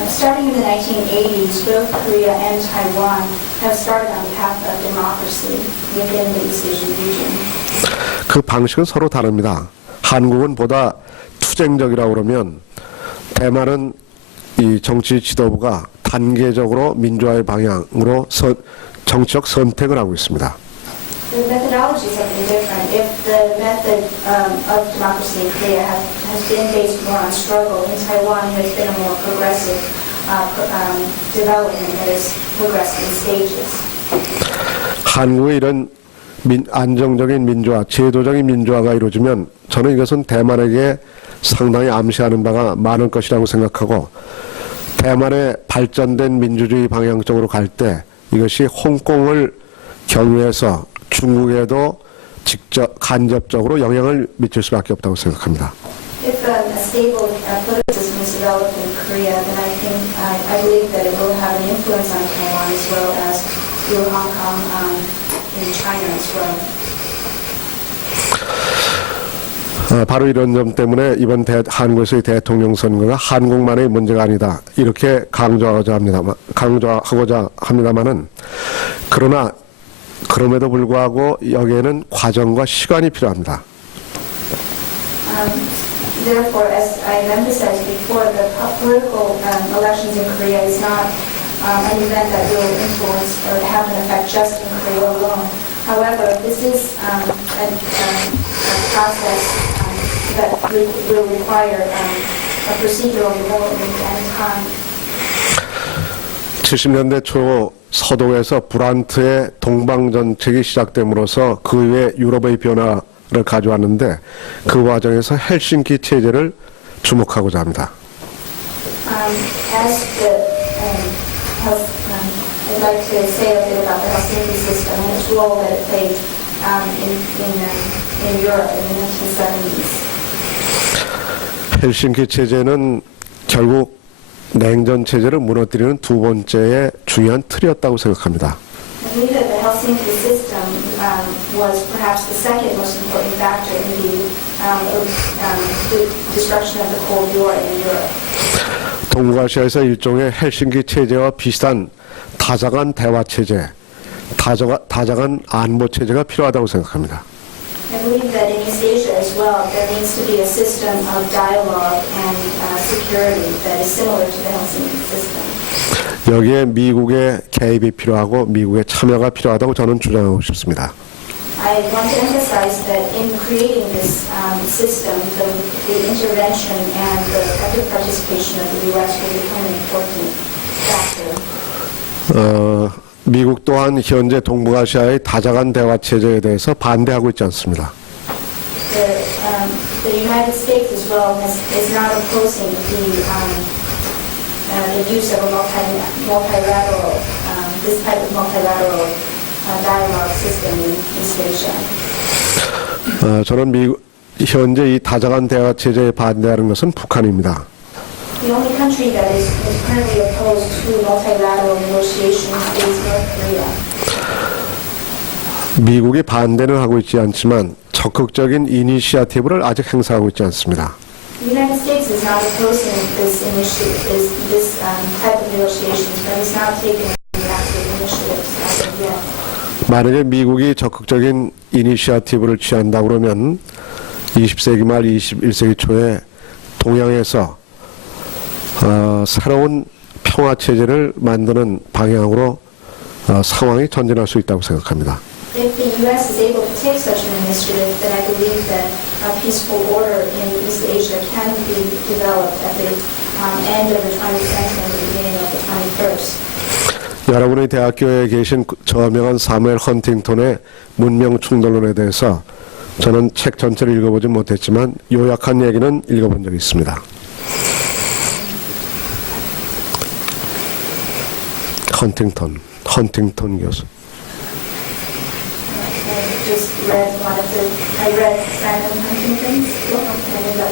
Starting in the 1980s, both Korea and Taiwan have started on the path of democracy within the East Asian region. 그 방식은 서로 다릅니다. 한국은 보다 투쟁적이라고 그러면 대만은 이 정치 지도부가 단계적으로 민주화의 방향으로 정치적 선택을 하고 있습니다. The methodologies have been different. If the method of democracy in Korea has been based more on struggle, in Taiwan there's been a more progressive development that is progressed in stages. 한국의 이런 안정적인 민주화, 제도적인 민주화가 이루어지면 저는 이것은 대만에게 상당히 암시하는 바가 많을 것이라고 생각하고 대만의 발전된 민주주의 방향 쪽으로 갈 때 이것이 홍콩을 경유해서 중국에도 직접 간접적으로 영향을 미칠 수밖에 없다고 생각합니다. If a stable political system is developed in Korea, then I believe that it will have an influence on Taiwan as well as through Hong Kong in China as well. 바로 이런 점 때문에 이번 한국에서의 대통령 선거가 한국만의 문제가 아니다 이렇게 강조하고자 합니다만은 그러나 그럼에도 불구하고 여기에는 과정과 시간이 필요합니다. Therefore, as I emphasized before, the political elections in Korea is not an event that will influence or have an effect just in Korea alone. However, this is a process that will require a procedural development and time. 70년대 초 서독에서 브란트의 동방정책이 시작됨으로써 그 이후에 유럽의 변화를 가져왔는데 그 과정에서 헬싱키 체제를 주목하고자 합니다. I'd like to say a bit about the Helsinki system and its role that it played in Europe in the 1970s. 헬싱키 체제는 결국 냉전 체제를 무너뜨리는 두 번째의 중요한 틀이었다고 생각합니다. I believe that the Helsinki system was perhaps the second most important factor in the destruction of the Cold War in Europe. 동북아시아에서 일종의 헬싱키 체제와 비슷한 다자간 대화 체제, 다자간 안보 체제가 필요하다고 생각합니다. I believe that in East Asia as well, there needs to be a system of dialogue and security that is similar to the Helsinki system. 여기에 미국의 개입이 필요하고 미국의 참여가 필요하다고 저는 주장하고 싶습니다. I want to emphasize that in creating this system, the intervention and the active participation of the U.S. will become an important factor. 미국 또한 현재 동북아시아의 다자간 대화 체제에 대해서 반대하고 있지 않습니다. The United States as well is not opposing the use of a multilateral, this type of multilateral dialogue system in East Asia. 저는 현재 이 다자간 대화 체제에 반대하는 것은 북한입니다. The only country that is currently opposed to multilateral negotiations is North Korea. 미국이 반대는 하고 있지 않지만 적극적인 이니시어티브를 아직 행사하고 있지 않습니다. The United States is not opposing this initiative, this type of negotiations, but it's not taking any active initiatives as of yet. 만약에 미국이 적극적인 이니시어티브를 취한다 그러면 20세기 말 21세기 초에 동양에서 새로운 평화 체제를 만드는 방향으로 상황이 전진할 수 있다고 생각합니다. If the U.S. is able to take such an initiative, then I believe that a peaceful order in East Asia can be developed at the end of the 20th century and the beginning of the 21st. 여러분의 대학교에 계신 저명한 사무엘 헌팅턴의 문명 충돌론에 대해서 저는 책 전체를 읽어보지 못했지만 요약한 얘기는 읽어본 적이 있습니다. 헌팅턴 교수. I read Simon Huntington's book and I read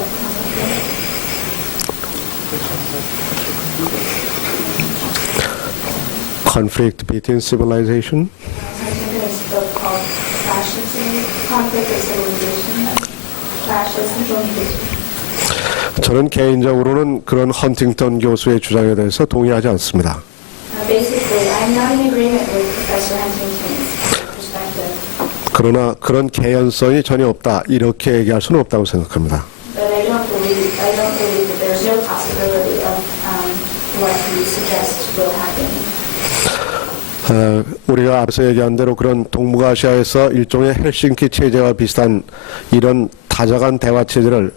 Conflict Between Civilization. Huntington's book called Conflict of Civilization. 저는 개인적으로는 그런 헌팅턴 교수의 주장에 대해서 동의하지 않습니다. Basically, I'm not in agreement with Professor Huntington's perspective. 그러나 그런 개연성이 전혀 없다 이렇게 얘기할 수는 없다고 생각합니다. But I don't believe that there's no possibility of what he suggests will happen. 우리가 앞서 얘기한 대로 그런 동북아시아에서 일종의 헬싱키 체제와 비슷한 이런 다자간 대화 체제를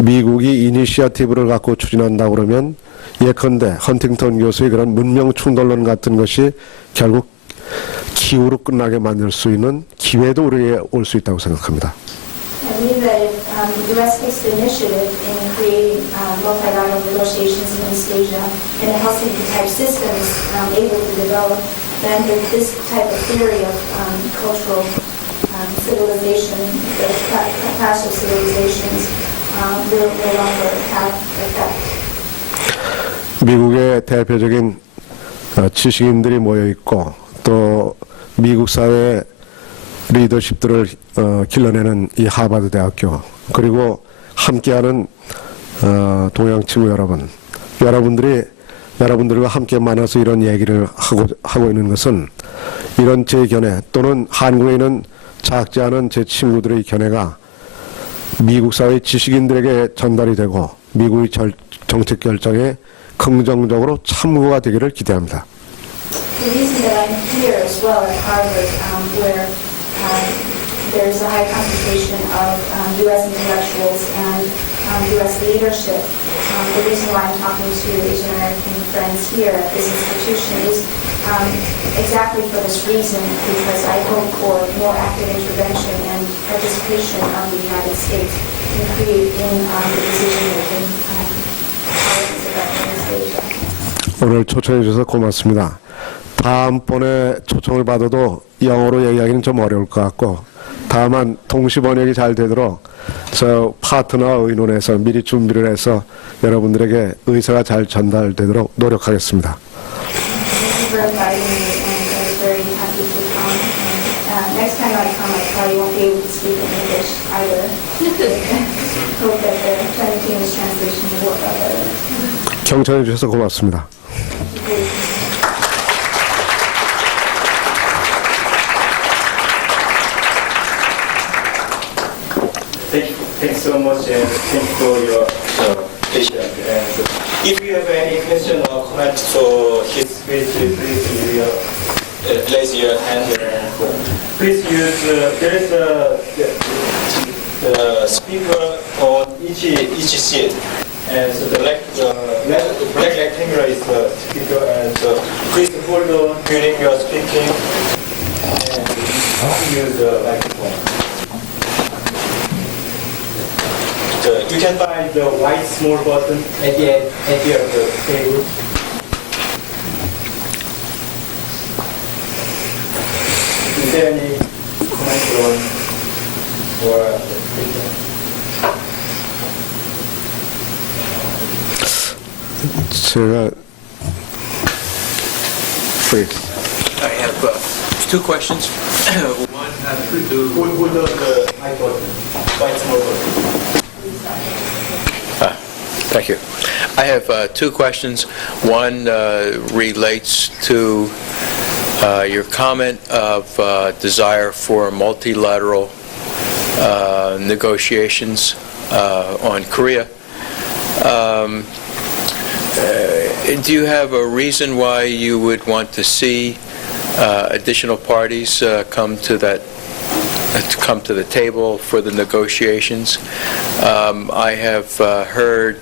미국이 이니시어티브를 갖고 추진한다 그러면 예컨대 헌팅턴 교수의 그런 문명 충돌론 같은 것이 결국 기후로 끝나게 만들 수 있는 기회도 우리에게 올 수 있다고 생각합니다. I believe that if U.S. takes the initiative in creating multilateral negotiations in East Asia and the Helsinki-type systems able to develop, then this type of theory of cultural civilization, the clash of civilizations, will no longer have effect. 미국의 대표적인 지식인들이 모여 있고 또 미국 사회의 리더십들을 길러내는 이 하버드 대학교 그리고 함께하는 동양 친구 여러분, 여러분들과 함께 만나서 이런 얘기를 하고 있는 것은 이런 제 견해 또는 한국에 있는 작지 않은 제 친구들의 견해가 미국 사회 지식인들에게 전달이 되고 미국의 정책 결정에 긍정적으로 참고가 되기를 기대합니다. The reason that I'm here as well at Harvard, where there's a high concentration of U.S. intellectuals and U.S. leadership, the reason why I'm talking to Asian American friends here at this institution is exactly for this reason, because I hope for more active intervention and participation of the United States in creating the decision-making policies about East Asia. 오늘 초청해 주셔서 고맙습니다. 다음번에 초청을 받아도 영어로 얘기하기는 좀 어려울 것 같고 다만 동시 번역이 잘 되도록 저 파트너와 의논해서 미리 준비를 해서 여러분들에게 의사가 잘 전달되도록 노력하겠습니다. Thank you for inviting me, and I was very happy to come. And next time I come, I probably won't be able to speak in English either. Hope that the simultaneous translation will work out better. 경청해 주셔서 고맙습니다. Thanks so much, and thanks for your patience. And if you have any question or comment for his speech, please raise your hand. Please use there is the speaker on each seat, and so the black rectangle is the speaker, and please hold on during your speaking and use the microphone. You can find the white small button at the end of the table. Is there any comment or 제가 I have two questions. One has to do. hold the white button, white small button. Thank you. I have two questions. One relates to your comment of desire for multilateral negotiations on Korea. Do you have a reason why you would want to see additional parties come to the table for the negotiations? I have heard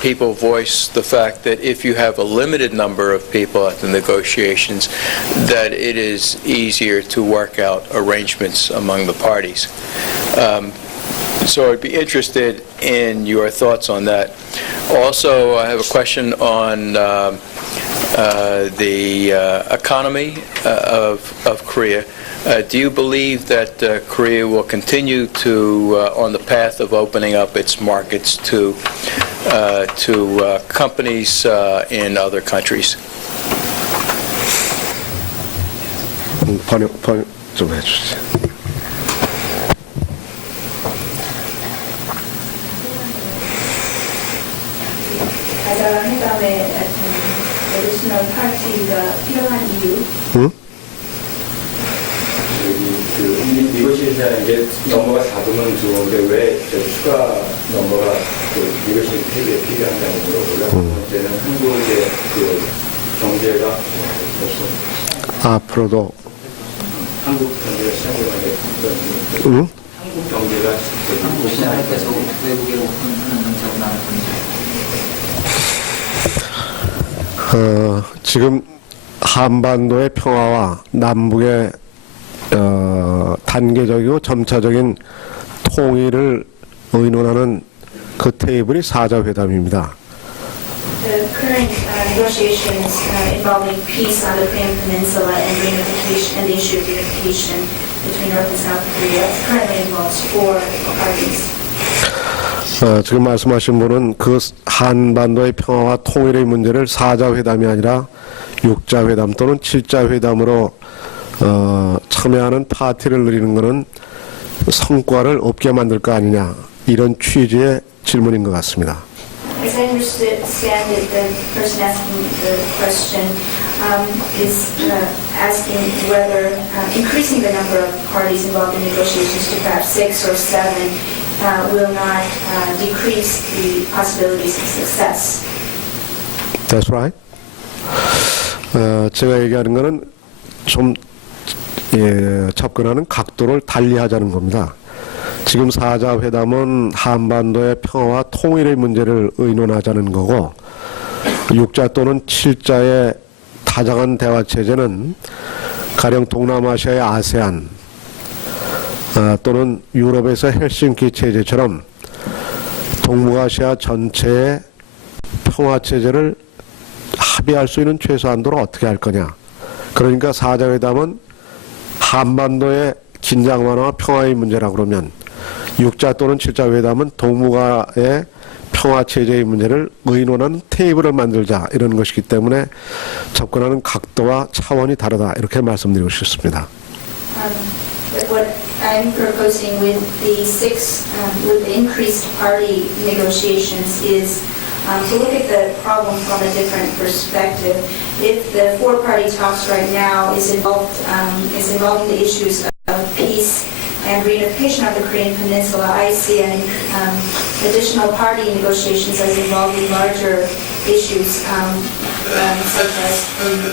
people voice the fact that if you have a limited number of people at the negotiations, that it is easier to work out arrangements among the parties. So I'd be interested in your thoughts on that. Also, I have a question on the economy of Korea. Do you believe that Korea will continue to on the path of opening up its markets to companies in other countries? 번역 좀 해주세요. 가장 회담에 additional party가 필요한 이유. 응? 미국시에서 이제 넘버가 4도면 좋은데 왜 추가 넘버가 미국시 회의에 필요한다고 물어보고요. 두 번째는 한국의 경제가 앞으로도 한국 경제가 시장보다 응? 한국 경제가 한국 시장을 계속 외국에 오픈하는 정책으로 나갈 건지. 지금 한반도의 평화와 남북의 단계적이고 점차적인 통일을 의논하는 그 테이블이 사자회담입니다. The current negotiations involving peace on the Korean Peninsula and reunification and the issue of reunification between North and South Korea currently involves 4 parties. 지금 말씀하신 분은 그 한반도의 평화와 통일의 문제를 사자회담이 아니라 6자회담 또는 7자회담으로 참여하는 파티를 누리는 것은 성과를 없게 만들 거 아니냐, 이런 취지의 질문인 것 같습니다. As I understand it, the person asking the question is asking whether increasing the number of parties involved in negotiations to perhaps 6 or 7 will not decrease the possibilities of success. That's right. 제가 얘기하는 것은 좀 접근하는 각도를 달리하자는 겁니다. 지금 4자 회담은 한반도의 평화와 통일의 문제를 의논하자는 거고, 6자 또는 7자의 다정한 대화 체제는 가령 동남아시아의 아세안 또는 유럽에서 헬싱키 체제처럼 동북아시아 전체의 평화 체제를 합의할 수 있는 최소한도로 어떻게 할 거냐. 그러니까 4자 회담은 한반도의 긴장 완화와 평화의 문제라고 그러면 6자 또는 7자 회담은 동북아의 평화 체제의 문제를 의논하는 테이블을 만들자, 이런 것이기 때문에 접근하는 각도와 차원이 다르다, 이렇게 말씀드리고 싶습니다. What I'm proposing with the with the increased party negotiations is to look at the problem from a different perspective. If the 4-party talks right now is involving the issues of peace and reunification of the Korean Peninsula, I see an additional party negotiations as involving larger issues such as the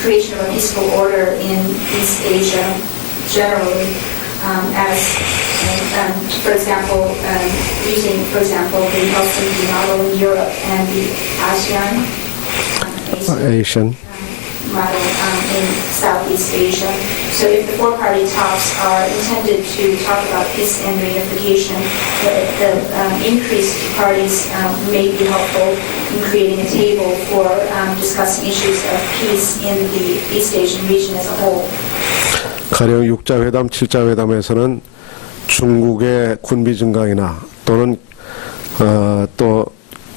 creation of a peaceful order in East Asia generally, for example, using, for example, the Helsinki model in Europe and the ASEAN Asian model in Southeast Asia. So if the 4-party talks are intended to talk about peace and reunification, the increased parties may be helpful in creating a table for discussing issues of peace in the East Asian region as a whole. 가령 6자 회담, 7자 회담에서는 중국의 군비 증강이나 또는 또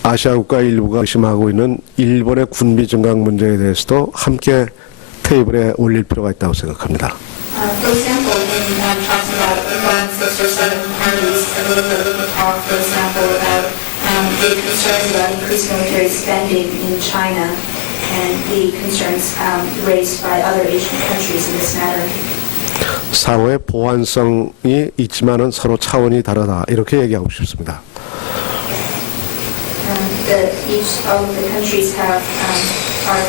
아시아 국가 일부가 의심하고 있는 일본의 군비 증강 문제에 대해서도 함께 테이블에 올릴 필요가 있다고 생각합니다. For example, when talking about 6 or 7 parties, we can talk, for example, about the concerns about increased military spending in China and the concerns raised by other Asian countries in this matter. 상호의 보완성이 있지만은 서로 차원이 다르다, 이렇게 얘기하고 싶습니다. Each of the countries are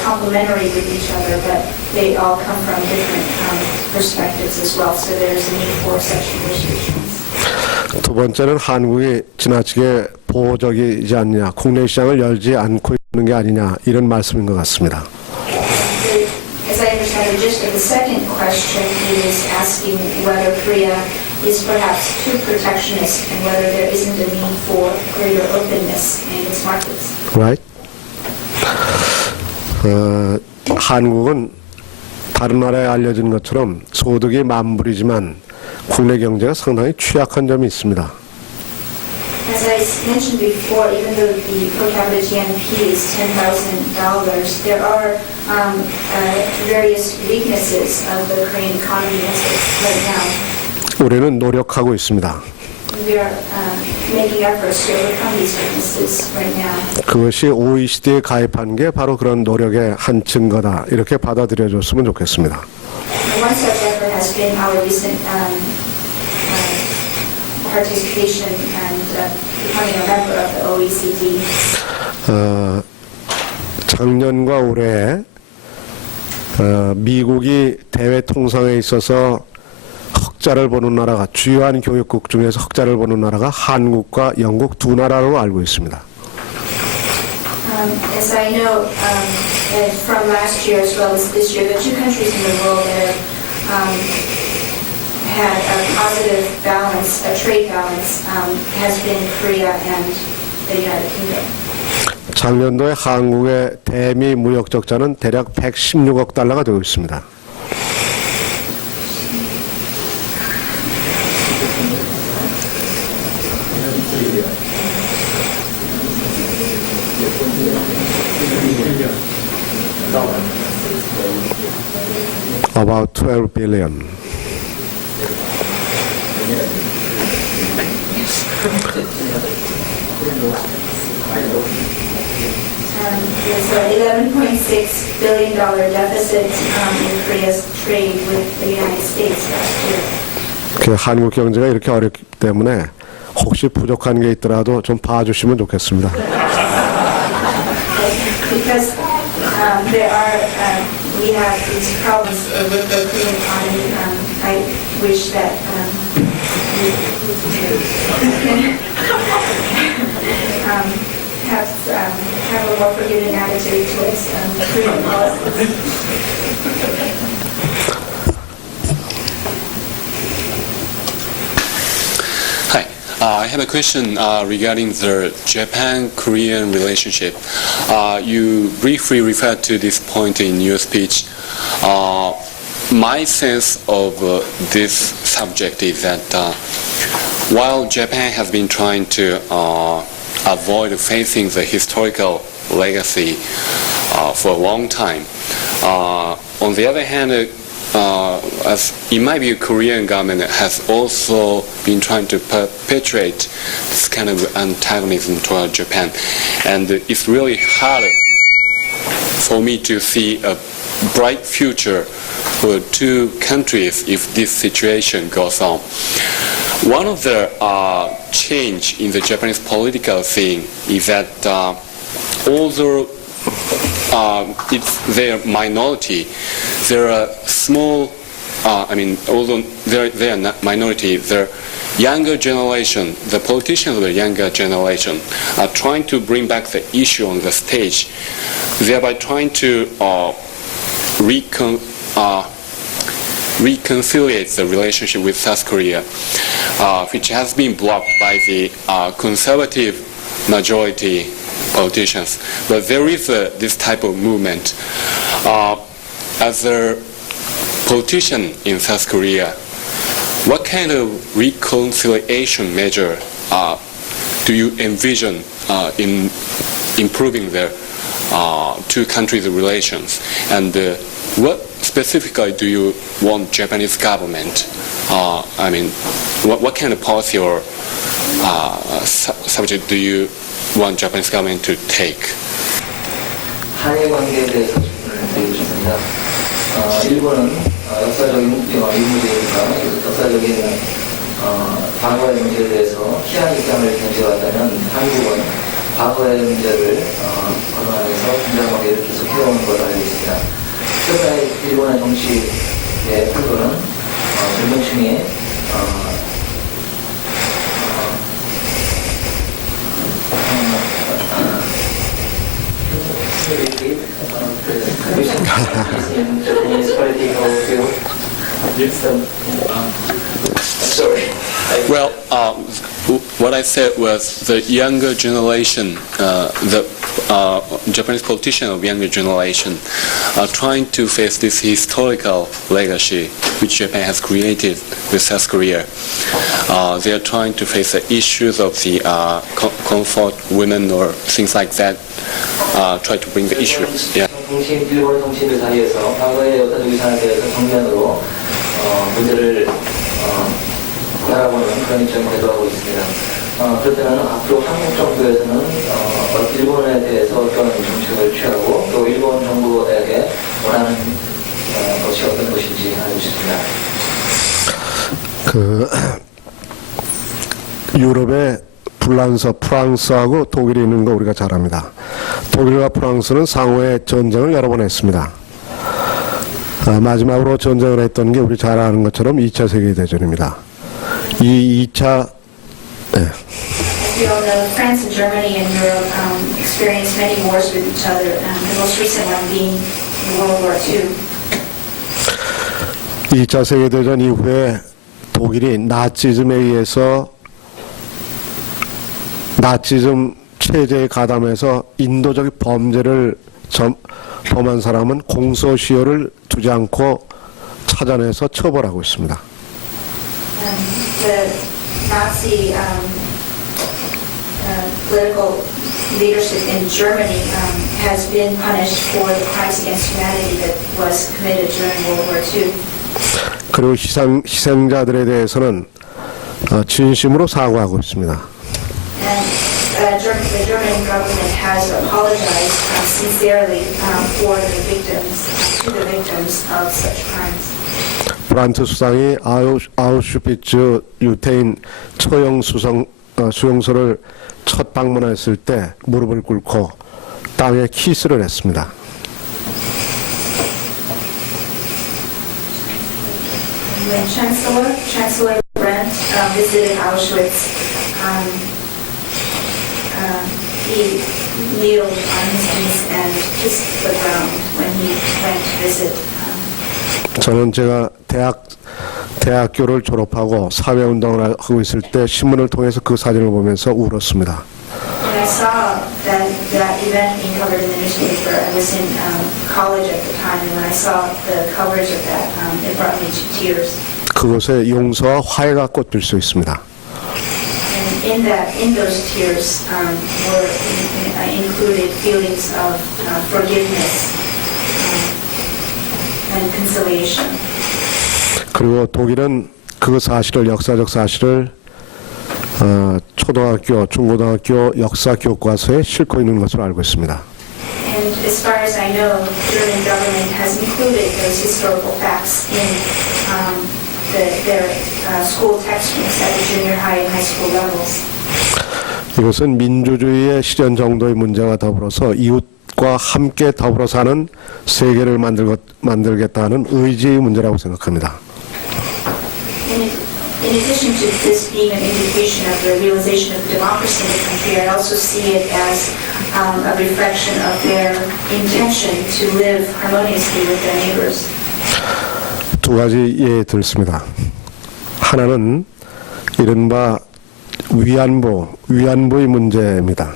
complementary with each other, but they all come from different perspectives as well. So there is a need for such negotiations. 두 번째는 한국이 지나치게 보호적이지 않냐, 국내 시장을 열지 않고 있는 게 아니냐, 이런 말씀인 것 같습니다. As I understand the gist of the second question, is asking whether Korea is perhaps too protectionist and whether there isn't a need for greater openness in its markets. Right? 한국은 다른 나라에 알려진 것처럼 소득이 만불이지만 국내 경제가 상당히 취약한 점이 있습니다. As I mentioned before, even though the per capita GNP is $10,000, there are various weaknesses of the Korean economy right now. 우리는 노력하고 있습니다. We are making efforts to overcome these weaknesses right now. 그것이 OECD에 가입한 게 바로 그런 노력의 한 증거다, 이렇게 받아들여줬으면 좋겠습니다. One such effort has been our recent participation and becoming a member of the OECD. 작년과 올해 미국이 대외 통상에 있어서 흑자를 보는 나라가, 주요한 교육국 중에서 흑자를 보는 나라가 한국과 영국 두 나라로 알고 있습니다. As I know, from last year as well as this year, the two countries in the world that had a positive balance, a trade balance, has been Korea and the United Kingdom. 작년도에 한국의 대미 무역 적자는 대략 116억 달러가 되고 있습니다. About 12 billion. There's an $11.6 billion deficit in Korea's trade with the United States last year. 한국 경제가 이렇게 어렵기 때문에 혹시 부족한 게 있더라도 좀 봐주시면 좋겠습니다. Because we have these problems with the Korean economy. I wish that have a more forgiving attitude towards Korean policies. Hi. I have a question regarding the Japan-Korean relationship. You briefly referred to this point in your speech. My sense of this subject is that while Japan has been trying to avoid facing the historical legacy for a long time, on the other hand, as in my view, Korean government has also been trying to perpetuate this kind of antagonism toward Japan, and it's really hard for me to see a bright future for two countries if this situation goes on. One of the change in the Japanese political scene is that although it's their minority, there are small, although they are not minority, the younger generation, the politicians of the younger generation are trying to bring back the issue on the stage, thereby trying to reconciliate the relationship with South Korea, which has been blocked by the conservative majority politicians. But there is this type of movement. As a politician in South Korea, what kind of reconciliation measure do you envision in improving the two countries' relations? And what specifically do you want Japanese government? What kind of policy or subject do you want Japanese government to take? 한일 관계에 대해서 질문을 드리고 싶습니다. 일본은 역사적인 문제니까 역사적인 과거의 문제에 대해서 희한 입장을 가져왔다면 한국은 과거의 문제를 거론하면서 긴장관계를 계속 해오는 걸로 알고 있습니다. 최근에 일본의 정치의 풍토는 젊은층이 Well, what I said was the younger generation, the Japanese politicians of younger generation are trying to face this historical legacy which Japan has created with South Korea. They are trying to face the issues of the comfort women or things like that. Try to bring the issue. Yeah. 일본의 정치인들 사이에서 과거의 역사적 위상에 대해서 정면으로 문제를 바라보는 그런 입장을 대두하고 있습니다. 그렇다면 앞으로 한국 정부에서는 일본에 대해서 어떤 정책을 취하고 또 일본 정부에게 원하는 것이 어떤 것인지 알고 싶습니다. 유럽의 프랑스하고 독일이 있는 거 우리가 잘 압니다. 독일과 프랑스는 상호의 전쟁을 여러 번 했습니다. 마지막으로 전쟁을 했던 게 우리 잘 아는 것처럼 2차 세계대전입니다. 이 2차 You all know France and Germany and Europe experienced many wars with each other, the most recent one being World War II. 2차 세계대전 이후에 독일이 나치즘에 의해서 나치즘 체제에 가담해서 인도적 범죄를 범한 사람은 공소시효를 두지 않고 찾아내서 처벌하고 있습니다. The Nazi political leadership in Germany has been punished for the crimes against humanity that was committed during World War II. 그리고 희생자들에 대해서는 진심으로 사과하고 있습니다. And the German government has apologized sincerely for the victims of such crimes. 브란트 수상이 아우슈비츠 유태인 처형 수용소를 첫 방문했을 때 무릎을 꿇고 땅에 키스를 했습니다. When Chancellor Brandt visited Auschwitz, he kneeled on his knees and kissed the ground when he went to visit. 저는 제가 대학교를 졸업하고 사회운동을 하고 있을 때 신문을 통해서 그 사진을 보면서 울었습니다. When I saw that event being covered in the newspaper, I was in college at the time, and when I saw the coverage of that, it brought me to tears. 그곳에 용서와 화해가 꽂힐 수 있습니다. And in those tears were included feelings of forgiveness and conciliation. 그리고 독일은 그 사실을 역사적 사실을 초등학교, 중고등학교 역사 교과서에 싣고 있는 것으로 알고 있습니다. And as far as I know, the German government has included those historical facts in their school textbooks at the junior high and high school levels. 이것은 민주주의의 실현 정도의 문제와 더불어서 이웃과 함께 더불어 사는 세계를 만들겠다는 의지의 문제라고 생각합니다. In addition to this being an indication of the realization of democracy in the country, I also see it as a reflection of their intention to live harmoniously with their neighbors. 두 가지 예에 들습니다. 하나는 이른바 위안부의 문제입니다.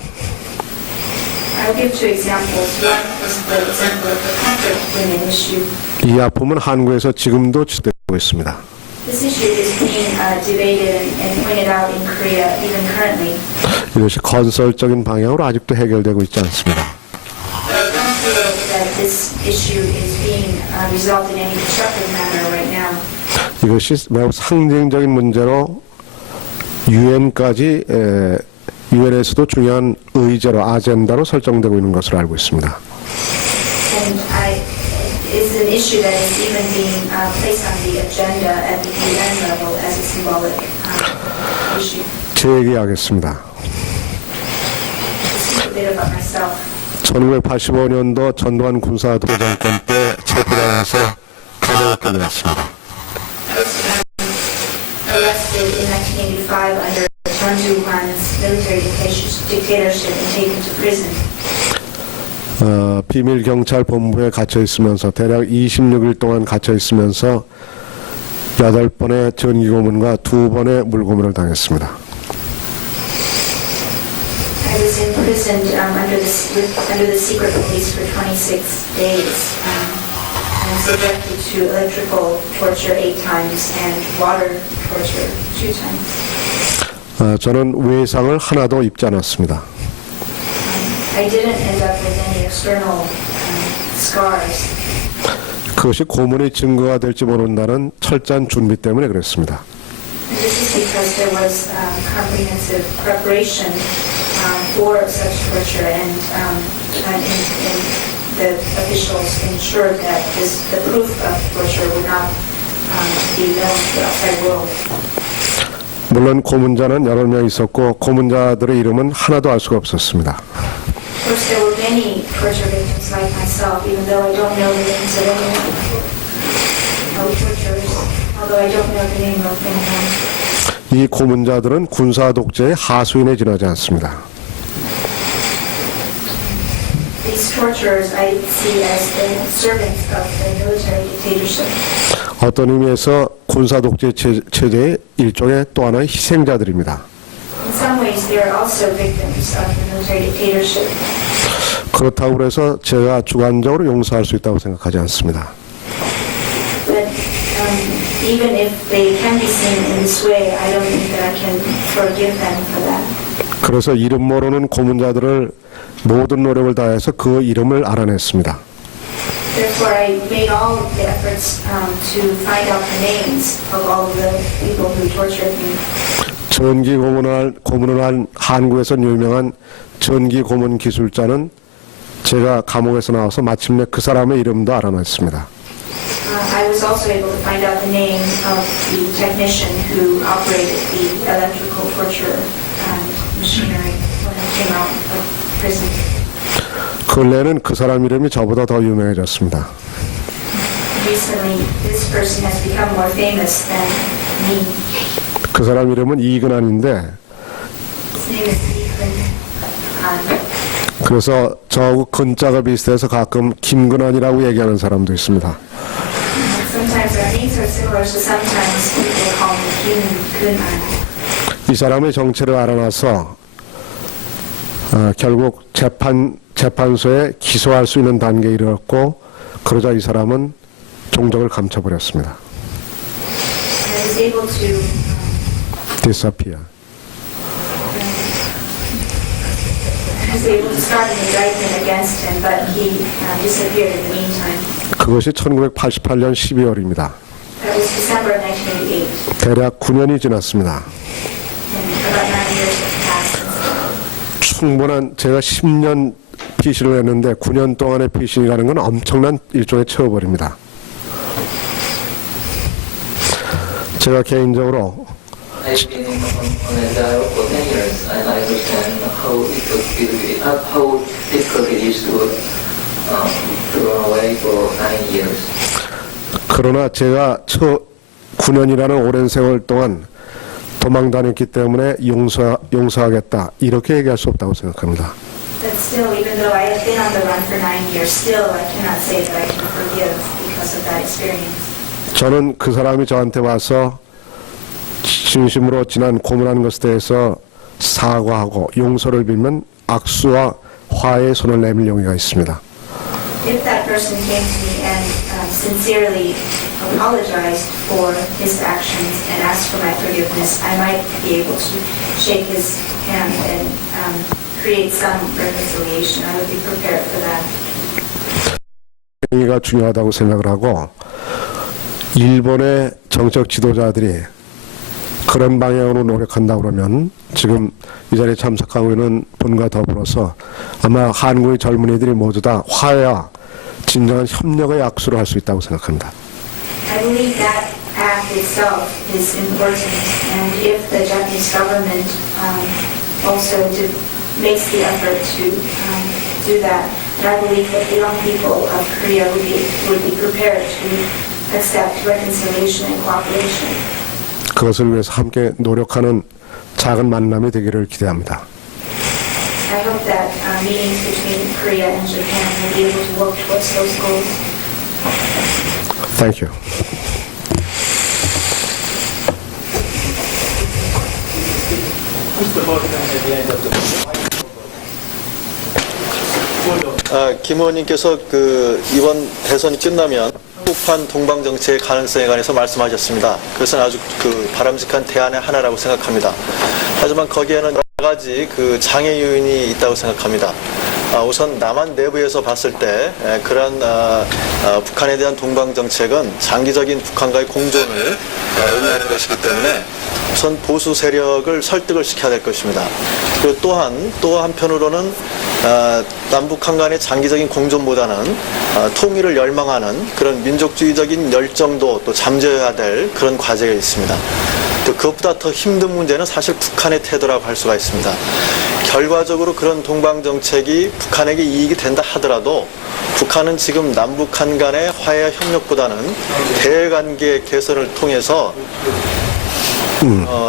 I'll give two examples. One is the example of the comfort women issue. 이 아픔은 한국에서 지금도 지속되고 있습니다. This issue is being debated and pointed out in Korea even currently. 이것이 건설적인 방향으로 아직도 해결되고 있지 않습니다. I don't feel that this issue is being resolved in any constructive manner right now. 이것이 매우 상징적인 문제로 유엔에서도 중요한 의제로 아젠다로 설정되고 있는 것으로 알고 있습니다. And it's an issue that is even being placed on the agenda at the UN level as a symbolic issue. 제 얘기하겠습니다. To speak a bit about myself. 1985년도 전두환 군사도교 정권 때 체포당해서 감옥에 끌려갔습니다. I was arrested in 1985 under Chun Doo-hwan's military dictatorship and taken to prison. 비밀 경찰 본부에 갇혀 있으면서 대략 26일 동안 갇혀 있으면서 8번의 전기 고문과 2번의 물고문을 당했습니다. I was imprisoned under the secret police for 26 days and subjected to electrical torture 8 times and water torture 2 times. 저는 외상을 하나도 입지 않았습니다. I didn't end up with any external scars. 그것이 고문의 증거가 될지 모른다는 철저한 준비 때문에 그랬습니다. This is because there was comprehensive preparation for such torture, and the officials ensured that the proof of torture would not be known to the outside world. 물론 고문자는 여러 명 있었고 고문자들의 이름은 하나도 알 수가 없었습니다. Of course, there were many torture victims like myself, even though I don't know the names of anyone. No torturers, although I don't know the name of anyone. 이 고문자들은 군사 독재의 하수인에 지나지 않습니다. These torturers I see as the servants of the military dictatorship. 어떤 의미에서 군사 독재 체제의 일종의 또 하나의 희생자들입니다. In some ways, they are also victims of the military dictatorship. 그렇다고 해서 제가 주관적으로 용서할 수 있다고 생각하지 않습니다. But even if they can be seen in this way, I don't think that I can forgive them for that. 그래서 이름 모르는 고문자들을 모든 노력을 다해서 그 이름을 알아냈습니다. Therefore, I made all of the efforts to find out the names of all of the people who tortured me. 전기 고문을 한 한국에서 유명한 전기 고문 기술자는 제가 감옥에서 나와서 마침내 그 사람의 이름도 알아냈습니다. I was also able to find out the name of the technician who operated the electrical torture machinery when I came out of prison. 근래는 그 사람 이름이 저보다 더 유명해졌습니다. Recently, this person has become more famous than me. 그 사람 이름은 이근환인데 His name is Ethan. 그래서 저하고 근자가 비슷해서 가끔 김근환이라고 얘기하는 사람도 있습니다. Sometimes our names are similar, so sometimes people call me Kim. 이 사람의 정체를 알아놔서 결국 재판소에 기소할 수 있는 단계에 이르렀고 그러자 이 사람은 종적을 감춰버렸습니다. I was able to disappear. I was able to start an indictment against him, but he disappeared in the meantime. 그것이 1988년 12월입니다. That was December of 1988. 대략 9년이 지났습니다. And about 9 years have passed. 충분한 제가 10년 피신을 했는데 9년 동안의 피신이 가는 건 엄청난 일종의 처벌입니다. 제가 개인적으로 I've been on exile for 10 years, and I understand how difficult it is to run away for 9 years. 그러나 제가 9년이라는 오랜 세월 동안 도망 다녔기 때문에 용서하겠다 이렇게 얘기할 수 없다고 생각합니다. But still, even though I have been on the run for 9 years, still I cannot say that I can forgive because of that experience. 저는 그 사람이 저한테 와서 진심으로 지난 고문한 것에 대해서 사과하고 용서를 빌면 악수와 화해의 손을 내밀 용의가 있습니다. If that person came to me and sincerely apologized for his actions and asked for my forgiveness, I might be able to shake his hand and create some reconciliation. I would be prepared for that. 이가 중요하다고 생각을 하고 일본의 정책 지도자들이 그런 방향으로 노력한다 그러면 지금 이 자리에 참석하고 있는 분과 더불어서 아마 한국의 젊은이들이 모두 다 화해와 진정한 협력의 악수를 할 수 있다고 생각합니다. I believe that act itself is important, and if the Japanese government also makes the effort to do that, and I believe that the young people of Korea would be prepared to accept reconciliation and cooperation. 그것을 위해서 함께 노력하는 작은 만남이 되기를 기대합니다. I hope that meetings between Korea and Japan will be able to work towards those goals. Thank you. 김 의원님께서 이번 대선이 끝나면 한국판 동방 정책의 가능성에 관해서 말씀하셨습니다. 그것은 아주 바람직한 대안의 하나라고 생각합니다. 하지만 거기에는 여러 가지 장애 요인이 있다고 생각합니다. 우선 남한 내부에서 봤을 때 그러한 북한에 대한 동방 정책은 장기적인 북한과의 공존을 의미하는 것이기 때문에 우선 보수 세력을 설득을 시켜야 될 것입니다. 그리고 또 한편으로는 남북한 간의 장기적인 공존보다는 통일을 열망하는 그런 민족주의적인 열정도 또 잠재워야 될 그런 과제가 있습니다. 또 그것보다 더 힘든 문제는 사실 북한의 태도라고 할 수가 있습니다. 결과적으로 그런 동방 정책이 북한에게 이익이 된다 하더라도 북한은 지금 남북한 간의 화해와 협력보다는 대외관계 개선을 통해서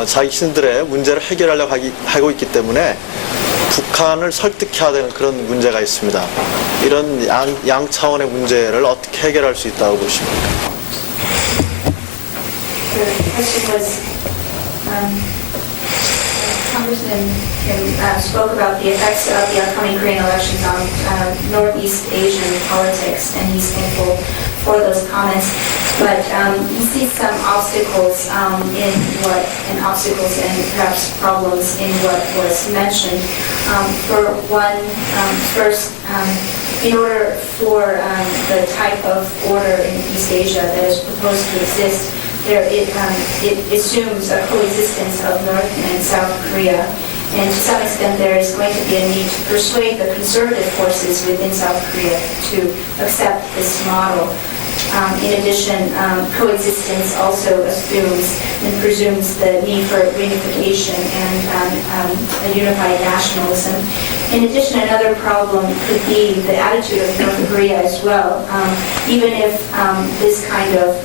자신들의 문제를 해결하려고 하고 있기 때문에 북한을 설득해야 되는 그런 문제가 있습니다. 이런 양 차원의 문제를 어떻게 해결할 수 있다고 보십니까? question was, Congressman Kim spoke about the effects of the upcoming Korean elections on Northeast Asian politics, and he's thankful for those comments. But he sees some obstacles obstacles and perhaps problems in what was mentioned. For one, first, in order for the type of order in East Asia that is proposed to exist, it assumes a coexistence of North and South Korea. And to some extent, there is going to be a need to persuade the conservative forces within South Korea to accept this model. In addition, coexistence also assumes and presumes the need for reunification and a unified nationalism. In addition, another problem could be the attitude of North Korea as well. Even if this kind of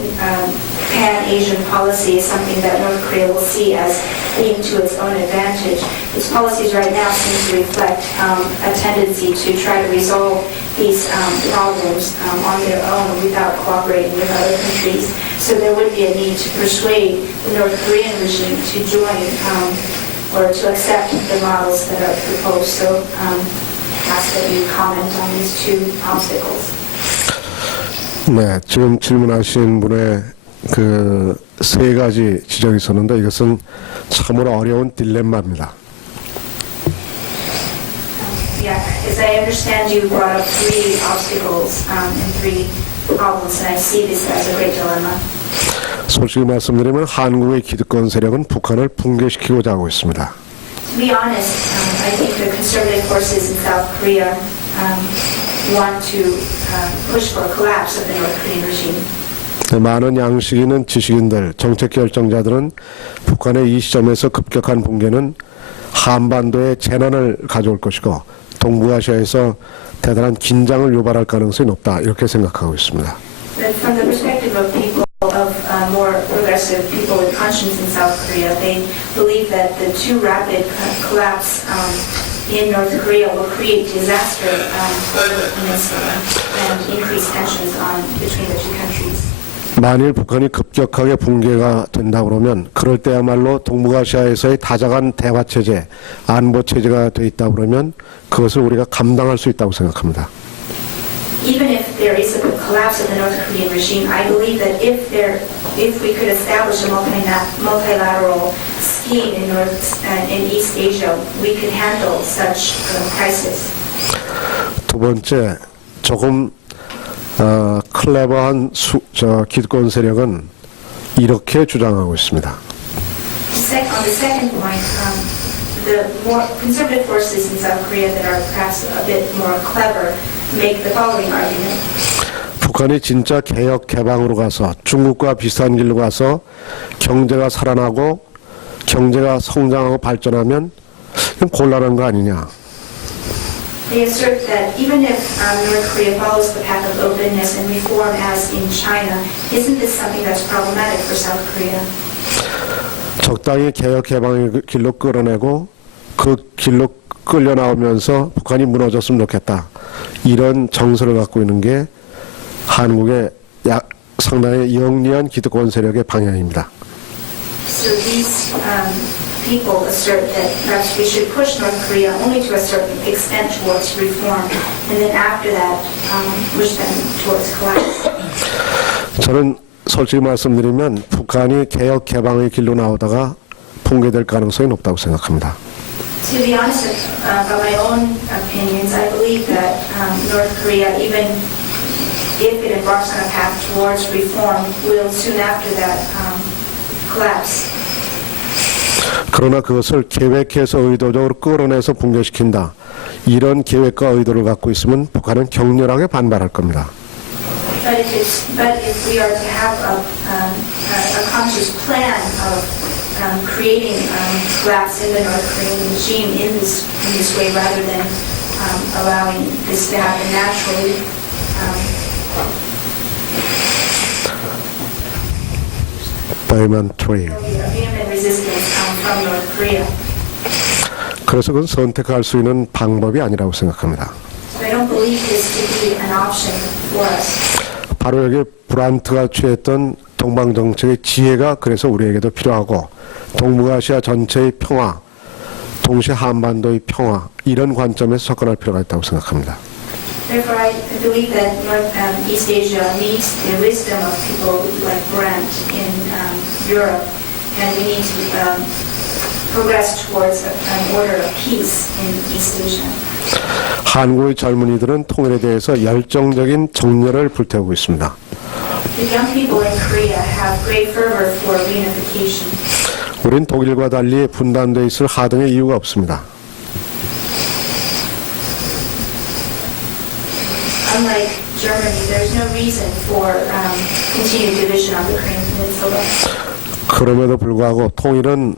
pan-Asian policy is something that North Korea will see as being to its own advantage, its policies right now seem to reflect a tendency to try to resolve these problems on their own without cooperating with other countries. So there would be a need to persuade the North Korean regime to join or to accept the models that are proposed. So ask that you comment on these two obstacles. 네, 지금 질문하신 분의 그 세 가지 지적이 있었는데 이것은 참으로 어려운 딜레마입니다. Yeah, as I understand, you brought up three obstacles and three problems, and I see this as a great dilemma. 솔직히 말씀드리면 한국의 기득권 세력은 북한을 붕괴시키고자 하고 있습니다. To be honest, I think the conservative forces in South Korea want to push for a collapse of the North Korean regime. 많은 양식 있는 지식인들, 정책 결정자들은 북한의 이 시점에서 급격한 붕괴는 한반도에 재난을 가져올 것이고 동북아시아에서 대단한 긴장을 유발할 가능성이 높다 이렇게 생각하고 있습니다. But from the perspective of people, of more progressive people with conscience in South Korea, they believe that the too rapid collapse in North Korea will create disaster for the peninsula and increase tensions between the two countries. 만일 북한이 급격하게 붕괴가 된다 그러면 그럴 때야말로 동북아시아에서의 다자간 대화체제, 안보체제가 돼 있다 그러면 그것을 우리가 감당할 수 있다고 생각합니다. Even if there is a collapse of the North Korean regime, I believe that if we could establish a multilateral scheme in East Asia, we could handle such a crisis. 두 번째, 조금 클레버한 기득권 세력은 이렇게 주장하고 있습니다. On the second point, the more conservative forces in South Korea that are perhaps a bit more clever make the following argument. 북한이 진짜 개혁 개방으로 가서 중국과 비슷한 길로 가서 경제가 살아나고 경제가 성장하고 발전하면 곤란한 거 아니냐. They assert that even if North Korea follows the path of openness and reform as in China, isn't this something that's problematic for South Korea? 적당히 개혁 개방의 길로 끌어내고 그 길로 끌려 나오면서 북한이 무너졌으면 좋겠다. 이런 정서를 갖고 있는 게 한국의 상당히 영리한 기득권 세력의 방향입니다. So these people assert that perhaps we should push North Korea only to a certain extent towards reform, and then after that push them towards collapse. 저는 솔직히 말씀드리면 북한이 개혁 개방의 길로 나오다가 붕괴될 가능성이 높다고 생각합니다. To be honest, by my own opinions, I believe that North Korea, even if it embarks on a path towards reform, will soon after that collapse. 그러나 그것을 계획해서 의도적으로 끌어내서 붕괴시킨다. 이런 계획과 의도를 갖고 있으면 북한은 격렬하게 반발할 겁니다. But if we are to have a conscious plan of creating collapse in the North Korean regime in this way, rather than allowing this to happen naturally. Vehement resistance from North Korea. 그래서 그건 선택할 수 있는 방법이 아니라고 생각합니다. So I don't believe this to be an option for us. 바로 여기 브란트가 취했던 동방정책의 지혜가 그래서 우리에게도 필요하고 동북아시아 전체의 평화, 동시에 한반도의 평화 이런 관점에서 접근할 필요가 있다고 생각합니다. Therefore, I believe that East Asia needs the wisdom of people like Brent in Europe, and we need to progress towards an order of peace in East Asia. 한국의 젊은이들은 통일에 대해서 열정적인 정열을 불태우고 있습니다. The young people in Korea have great fervor for reunification. 우린 독일과 달리 분단돼 있을 하등의 이유가 없습니다. Unlike Germany, there's no reason for continued division on the Korean Peninsula. 그럼에도 불구하고 통일은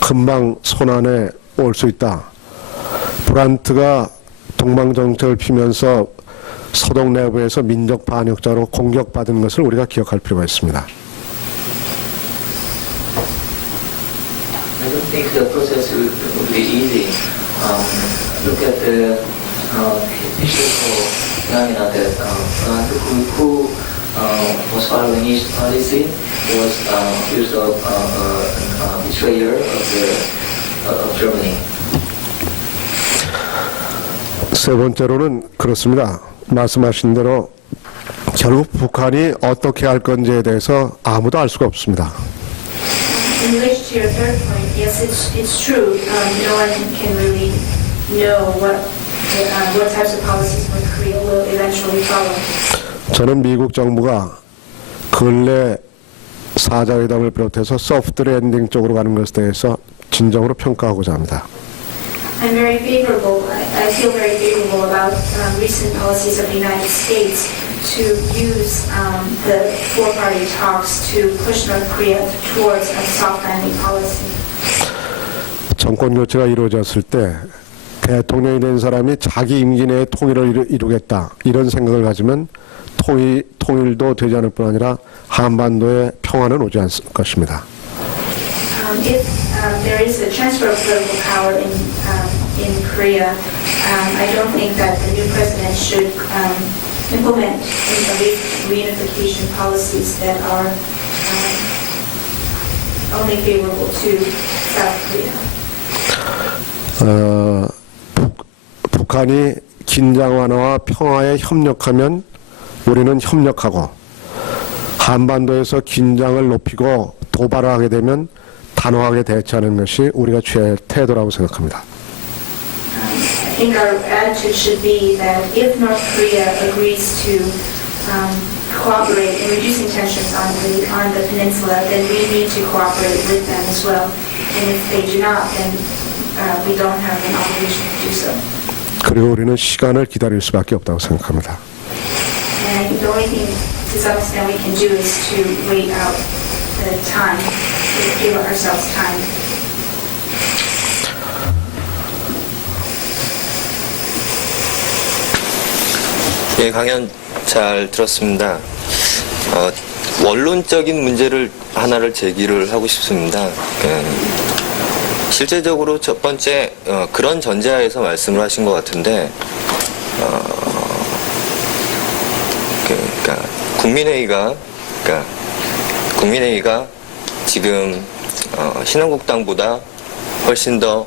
금방 손안에 올 수 있다. 브란트가 동방정책을 피면서 서독 내부에서 민족 반역자로 공격받은 것을 우리가 기억할 필요가 있습니다. I don't think the process will be easy. Look at the historical phenomena that who was following his policy was accused of betrayal of Germany. 세 번째로는 그렇습니다. 말씀하신 대로 결국 북한이 어떻게 할 건지에 대해서 아무도 알 수가 없습니다. In relation to your third point, yes, it's true. No one can really know what types of policies North Korea will eventually follow. 저는 미국 정부가 근래 사자회담을 비롯해서 소프트 랜딩 쪽으로 가는 것에 대해서 진정으로 평가하고자 합니다. I'm very favorable. I feel very favorable about recent policies of the United States to use the four-party talks to push North Korea towards a soft landing policy. 정권 교체가 이루어졌을 때 대통령이 된 사람이 자기 임기 내에 통일을 이루겠다 이런 생각을 가지면 통일도 되지 않을 뿐 아니라 한반도에 평화는 오지 않을 것입니다. If there is a transfer of political power in Korea, I don't think that the new president should implement reunification policies that are only favorable to South Korea. 북한이 긴장 완화와 평화에 협력하면 우리는 협력하고 한반도에서 긴장을 높이고 도발을 하게 되면 단호하게 대처하는 것이 우리가 취해야 할 태도라고 생각합니다. I think our attitude should be that if North Korea agrees to cooperate in reducing tensions on the peninsula, then we need to cooperate with them as well. And if they do not, then we don't have an obligation to do so. 그리고 우리는 시간을 기다릴 수밖에 없다고 생각합니다. And I think the only thing to some extent we can do is to wait out the time, to give ourselves time. 예, 강연 잘 들었습니다. 원론적인 문제를 하나를 제기를 하고 싶습니다. 실제적으로 첫 번째 그런 전제하에서 말씀을 하신 것 같은데 그러니까 국민회의가 지금 신한국당보다 훨씬 더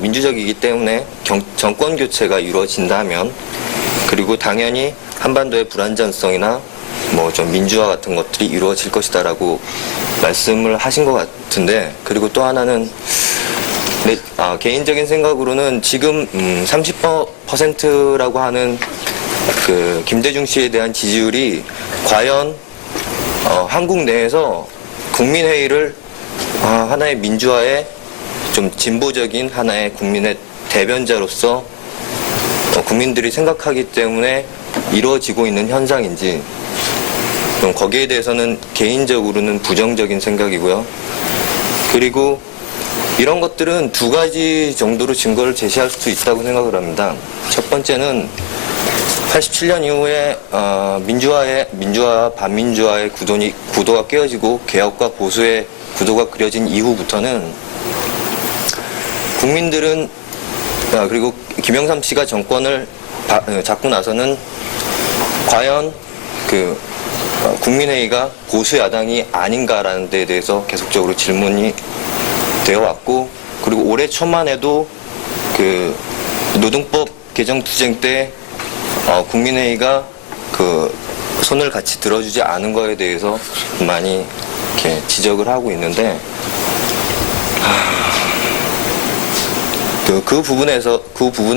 민주적이기 때문에 정권 교체가 이루어진다면 그리고 당연히 한반도의 불안전성이나 뭐 좀 민주화 같은 것들이 이루어질 것이다라고 말씀을 하신 것 같은데 그리고 또 하나는 개인적인 생각으로는 지금 30%라고 하는 그 김대중 씨에 대한 지지율이 과연 한국 내에서 국민회의를 하나의 민주화의 좀 진보적인 하나의 국민의 대변자로서 국민들이 생각하기 때문에 이루어지고 있는 현상인지 좀 거기에 대해서는 개인적으로는 부정적인 생각이고요. 그리고 이런 것들은 두 가지 정도로 증거를 제시할 수 있다고 생각을 합니다. 첫 번째는 87년 이후에 민주화와 반민주화의 구도가 깨어지고 개혁과 보수의 구도가 그려진 이후부터는 국민들은 그리고 김영삼 씨가 정권을 잡고 나서는 과연 국민회의가 보수 야당이 아닌가라는 데에 대해서 계속적으로 질문이 되어 왔고, 그리고 올해 초만 해도 노동법 개정 투쟁 때 국민회의가 손을 같이 들어주지 않은 거에 대해서 많이 이렇게 지적을 하고 있는데, 그 부분에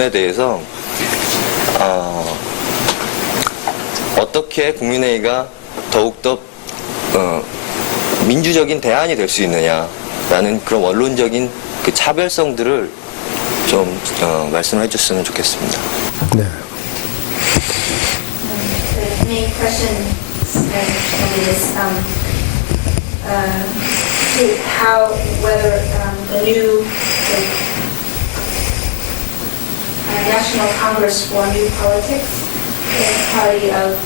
대해서 어떻게 국민회의가 더욱더 민주적인 대안이 될 수 있느냐라는 그런 원론적인 그 차별성들을 좀 말씀해 주셨으면 좋겠습니다. 네. The main question is whether the new National Congress for New Politics, the party of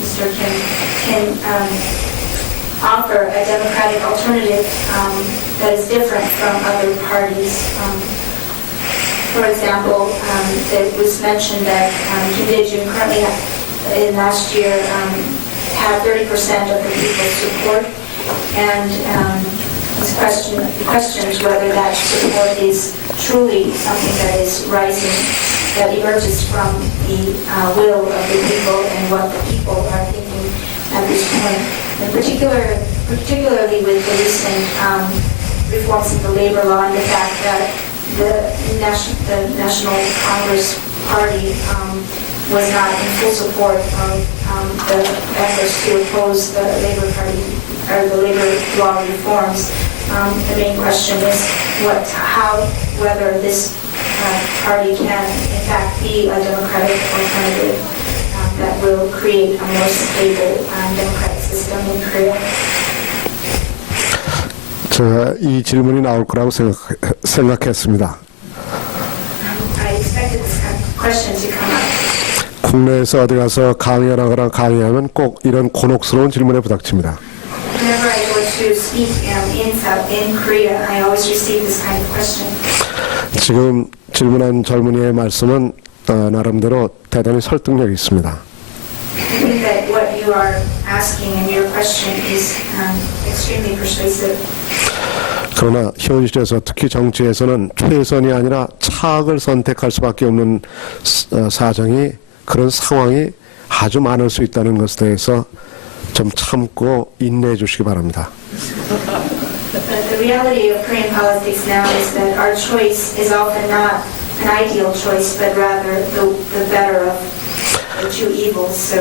Mr. Kim, can offer a democratic alternative that is different from other parties. For example, it was mentioned that Kim Dae-jung currently, in last year, had 30% of the people's support, and the question is whether that support is truly something that is rising, that emerges from the will of the people and what the people are thinking at this point. And particularly with the recent reforms in the labor law and the fact that the National Congress Party was not in full support of the efforts to oppose the Labor Party or the labor law reforms. The main question is whether this party can in fact be a democratic alternative that will create a more stable democratic system in Korea. 제가 이 질문이 나올 거라고 생각했습니다. I expected this kind of question to come up. 국내에서 어디 가서 강연하거나 강의하면 꼭 이런 곤혹스러운 질문에 부닥칩니다. Whenever I go to speak in Korea, I always receive this kind of question. 지금 질문한 젊은이의 말씀은 나름대로 대단히 설득력이 있습니다. I think that what you are asking in your question is extremely persuasive. 그러나 현실에서 특히 정치에서는 최선이 아니라 차악을 선택할 수밖에 없는 사정이 그런 상황이 아주 많을 수 있다는 것에 대해서 좀 참고 인내해 주시기 바랍니다. The reality of Korean politics now is that our choice is often not an ideal choice, but rather the better of the two evils. So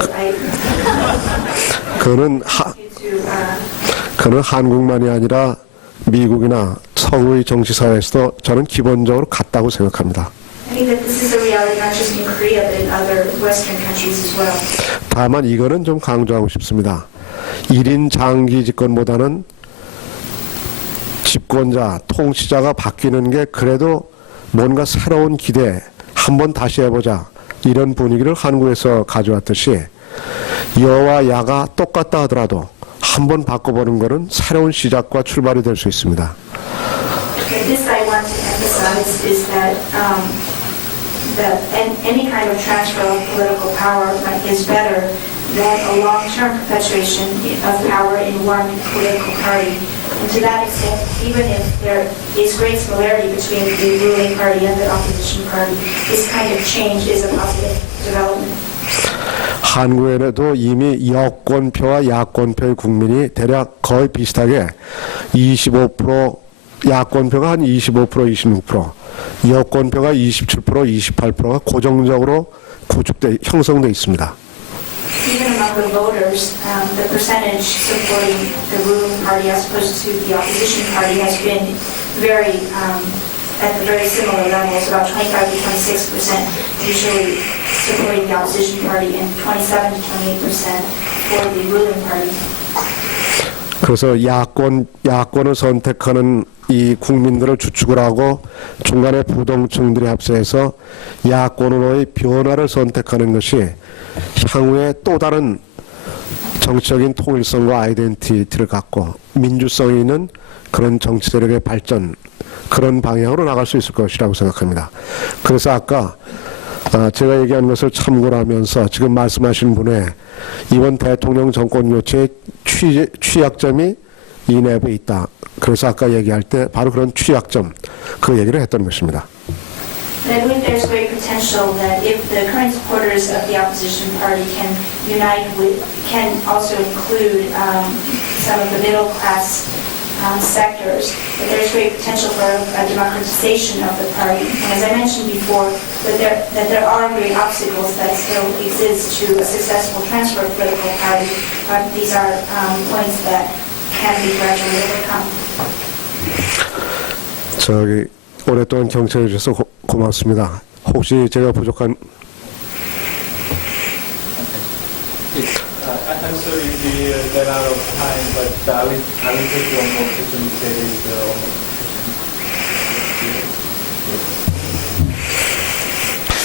그는 한국만이 아니라 미국이나 서구의 정치사회에서도 저는 기본적으로 같다고 생각합니다. I think that this is a reality not just in Korea, but in other Western countries as well. 다만 이거는 좀 강조하고 싶습니다. 1인 장기 집권보다는 집권자, 통치자가 바뀌는 게 그래도 뭔가 새로운 기대, 한번 다시 해보자 이런 분위기를 한국에서 가져왔듯이 여와 야가 똑같다 하더라도 한번 바꿔보는 것은 새로운 시작과 출발이 될 수 있습니다. This I want to emphasize is that any kind of transfer of political power is better than a long-term perpetuation of power in one political party. And to that extent, even if there is great similarity between the ruling party and the opposition party, this kind of change is a positive development. 한국에도 이미 여권표와 야권표의 국민이 대략 거의 비슷하게 25%, 야권표가 한 25%, 26%, 여권표가 27%, 28%가 고정적으로 형성돼 있습니다. Even among the voters, the percentage supporting the ruling party as opposed to the opposition party has been at the very similar levels, about 25 to 26% usually supporting the opposition party and 27 to 28% for the ruling party. 그래서 야권을 선택하는 이 국민들을 주축을 하고 중간에 부동층들이 합세해서 야권으로의 변화를 선택하는 것이 향후에 또 다른 정치적인 통일성과 아이덴티티를 갖고 민주성이 있는 그런 정치 세력의 발전, 그런 방향으로 나갈 수 있을 것이라고 생각합니다. 그래서 아까 제가 얘기한 것을 참고를 하면서 지금 말씀하신 분의 이번 대통령 정권 교체의 취약점이 이 내부에 있다. 그래서 아까 얘기할 때 바로 그런 취약점, 그 얘기를 했던 것입니다. I believe there's great potential that if the current supporters of the opposition party can unite with, can also include some of the middle class sectors, that there's great potential for a democratization of the party. And as I mentioned before, that there are great obstacles that still exist to a successful transfer of political power, but these are points that can be gradually overcome. 저기 오랫동안 경청해 주셔서 고맙습니다. 혹시 제가 부족한 I'm sorry we ran out of time, but I will take one more question if there is one more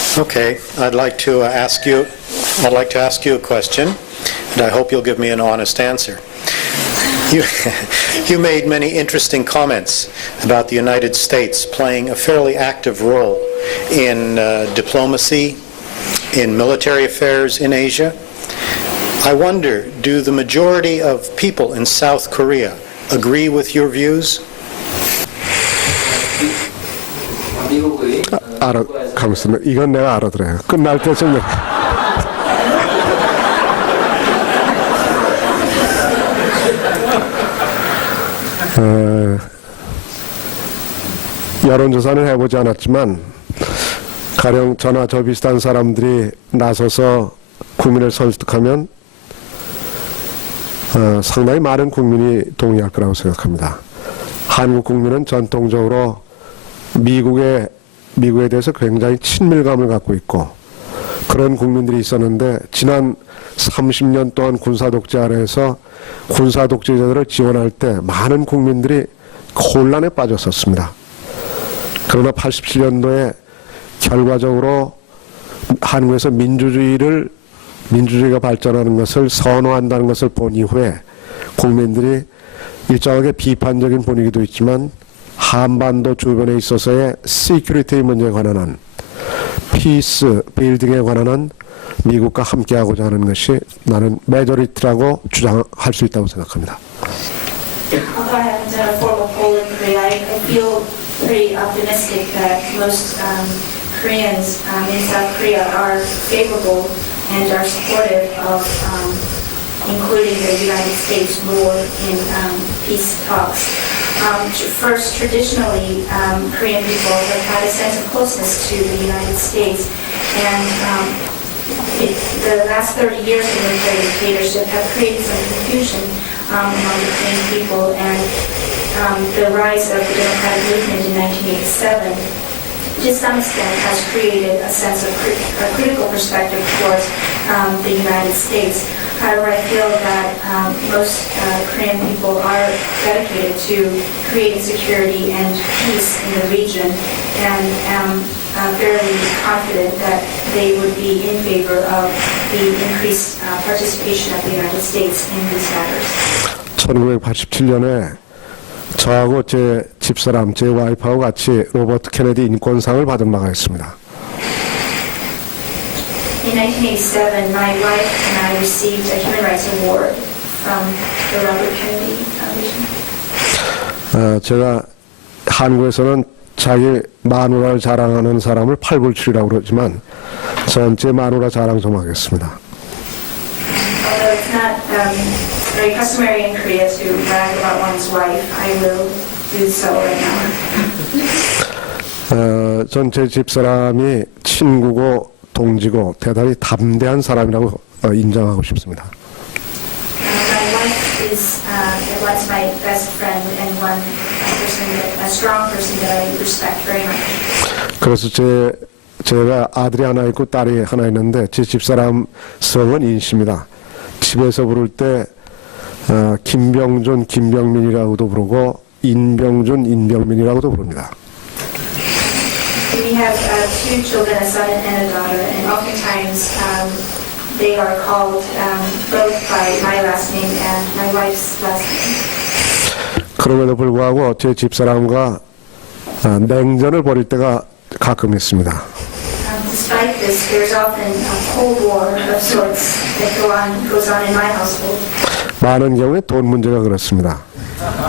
question. Okay, I'd like to ask you a question, and I hope you'll give me an honest answer. You made many interesting comments about the United States playing a fairly active role in diplomacy, in military affairs in Asia. I wonder, do the majority of people in South Korea agree with your views? 가만있습니다. 이건 내가 알아들어요. 끝날 때쯤 여론조사는 해보지 않았지만 가령 저나 저 비슷한 사람들이 나서서 국민을 설득하면 상당히 많은 국민이 동의할 거라고 생각합니다. 한국 국민은 전통적으로 미국에 대해서 굉장히 친밀감을 갖고 있고 그런 국민들이 있었는데 지난 30년 동안 군사독재 아래에서 군사독재자들을 지원할 때 많은 국민들이 혼란에 빠졌었습니다. 그러나 87년도에 결과적으로 한국에서 민주주의가 발전하는 것을 선호한다는 것을 본 이후에 국민들이 일정하게 비판적인 분위기도 있지만 한반도 주변에 있어서의 시큐리티 문제에 관한 한 피스 빌딩에 관한 한 미국과 함께하고자 하는 것이 나는 메저리티라고 주장할 수 있다고 생각합니다. Although I haven't done a formal poll in Korea, I feel pretty optimistic that most Koreans in South Korea are favorable and are supportive of including the United States more in peace talks. First, traditionally, Korean people have had a sense of closeness to the United States, and the last 30 years of military dictatorship have created some confusion among the Korean people, and the rise of the democratic movement in 1987 to some extent has created a sense of a critical perspective towards the United States. However, I feel that most Korean people are dedicated to creating security and peace in the region, and am fairly confident that they would be in favor of the increased participation of the United States in these matters. 1987년에 저하고 제 집사람, 제 와이프하고 같이 로버트 케네디 인권상을 받은 바가 있습니다. In 1987, my wife and I received a Human Rights Award from the Robert Kennedy Foundation. 제가 한국에서는 자기 마누라를 자랑하는 사람을 팔불출이라고 그러지만 전 제 마누라 자랑 좀 하겠습니다. Although it's not very customary in Korea to brag about one's wife, I will do so right now. 전 제 집사람이 친구고 동지고 대단히 담대한 사람이라고 인정하고 싶습니다. My wife is once my best friend and one person, a strong person that I respect very much. 그래서 제가 아들이 하나 있고 딸이 하나 있는데 제 집사람 성은 인씨입니다. 집에서 부를 때 김병준, 김병민이라고도 부르고 인병준, 인병민이라고도 부릅니다. We have two children, a son and a daughter, and oftentimes they are called both by my last name and my wife's last name. 그럼에도 불구하고 제 집사람과 냉전을 벌일 때가 가끔 있습니다. Despite this, there's often a cold war of sorts that goes on in my household. 많은 경우에 돈 문제가 그렇습니다.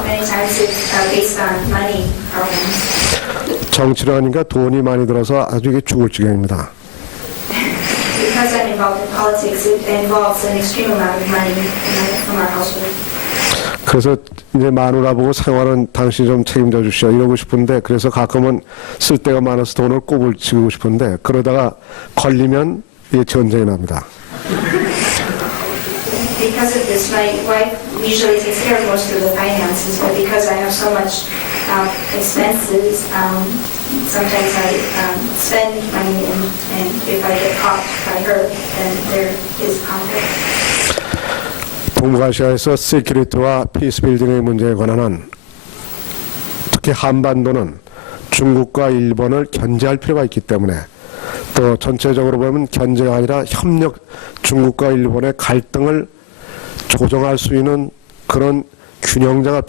Many times it's based on money problems. 정치를 하니까 돈이 많이 들어서 아주 이게 죽을 지경입니다. Because I'm involved in politics, it involves an extreme amount of money from our household. 그래서 이제 마누라 보고 생활은 당신이 좀 책임져 주시오 이러고 싶은데 그래서 가끔은 쓸 데가 많아서 돈을 꼽을 치고 싶은데 그러다가 걸리면 이게 전쟁이 납니다. Because of this, my wife usually takes care of most of the finances, but because I have so much expenses, sometimes I spend money, and if I get caught by her, then there is conflict. 동북아시아에서 시큐리티와 피스빌딩의 문제에 관한 특히 한반도는 중국과 일본을 견제할 필요가 있기 때문에 또 전체적으로 보면 견제가 아니라 협력, 중국과 일본의 갈등을 조정할 수 있는 그런 균형자가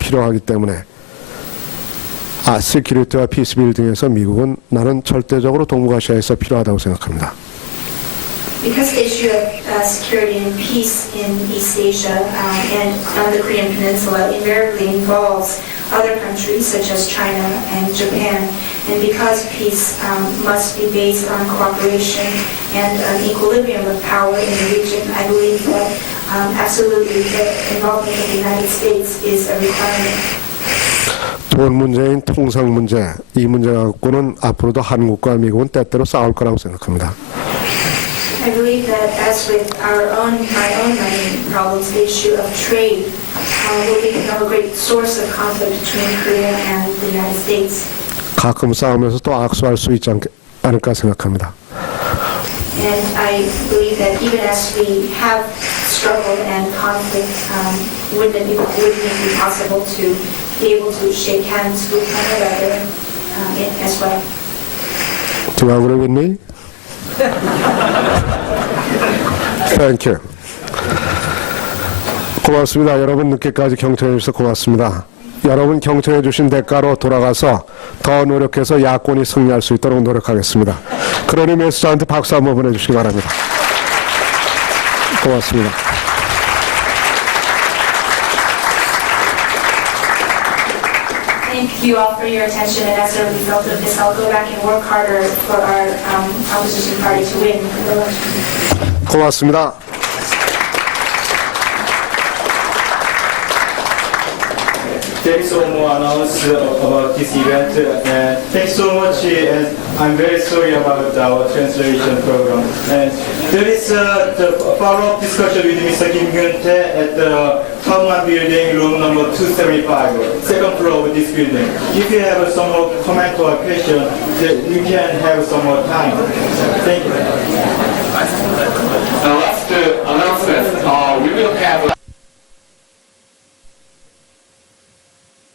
필요하기 때문에 시큐리티와 피스빌딩에서 미국은 나는 절대적으로 동북아시아에서 필요하다고 생각합니다. Because the issue of security and peace in East Asia and on the Korean Peninsula invariably involves other countries such as China and Japan, and because peace must be based on cooperation and an equilibrium of power in the region, I believe that absolutely the involvement of the United States is a requirement. 돈 문제인 통상 문제, 이 문제 갖고는 앞으로도 한국과 미국은 때때로 싸울 거라고 생각합니다. I believe that as with my own money problems, the issue of trade will become a great source of conflict between Korea and the United States. 가끔 싸우면서 또 악수할 수 있지 않을까 생각합니다. And I believe that even as we have struggle and conflict, wouldn't it be possible to be able to shake hands with one another as well? Do you agree with me? Thank you. 고맙습니다. 여러분 늦게까지 경청해 주셔서 고맙습니다. 여러분 경청해 주신 대가로 돌아가서 더 노력해서 야권이 승리할 수 있도록 노력하겠습니다. 그러니 메시저한테 박수 한번 보내주시기 바랍니다. 고맙습니다. Thank you all for your attention, and as a result of this, I'll go back and work harder for our opposition party to win the election. 고맙습니다. Thanks so much announce about this event. Thanks so much. And I'm very sorry about our translation program. And there is the follow-up discussion with Mr. Kim Gun-tae at the Tongman Building, room number 275, second floor of this building. If you have some more comment or question, you can have some more time. Thank you.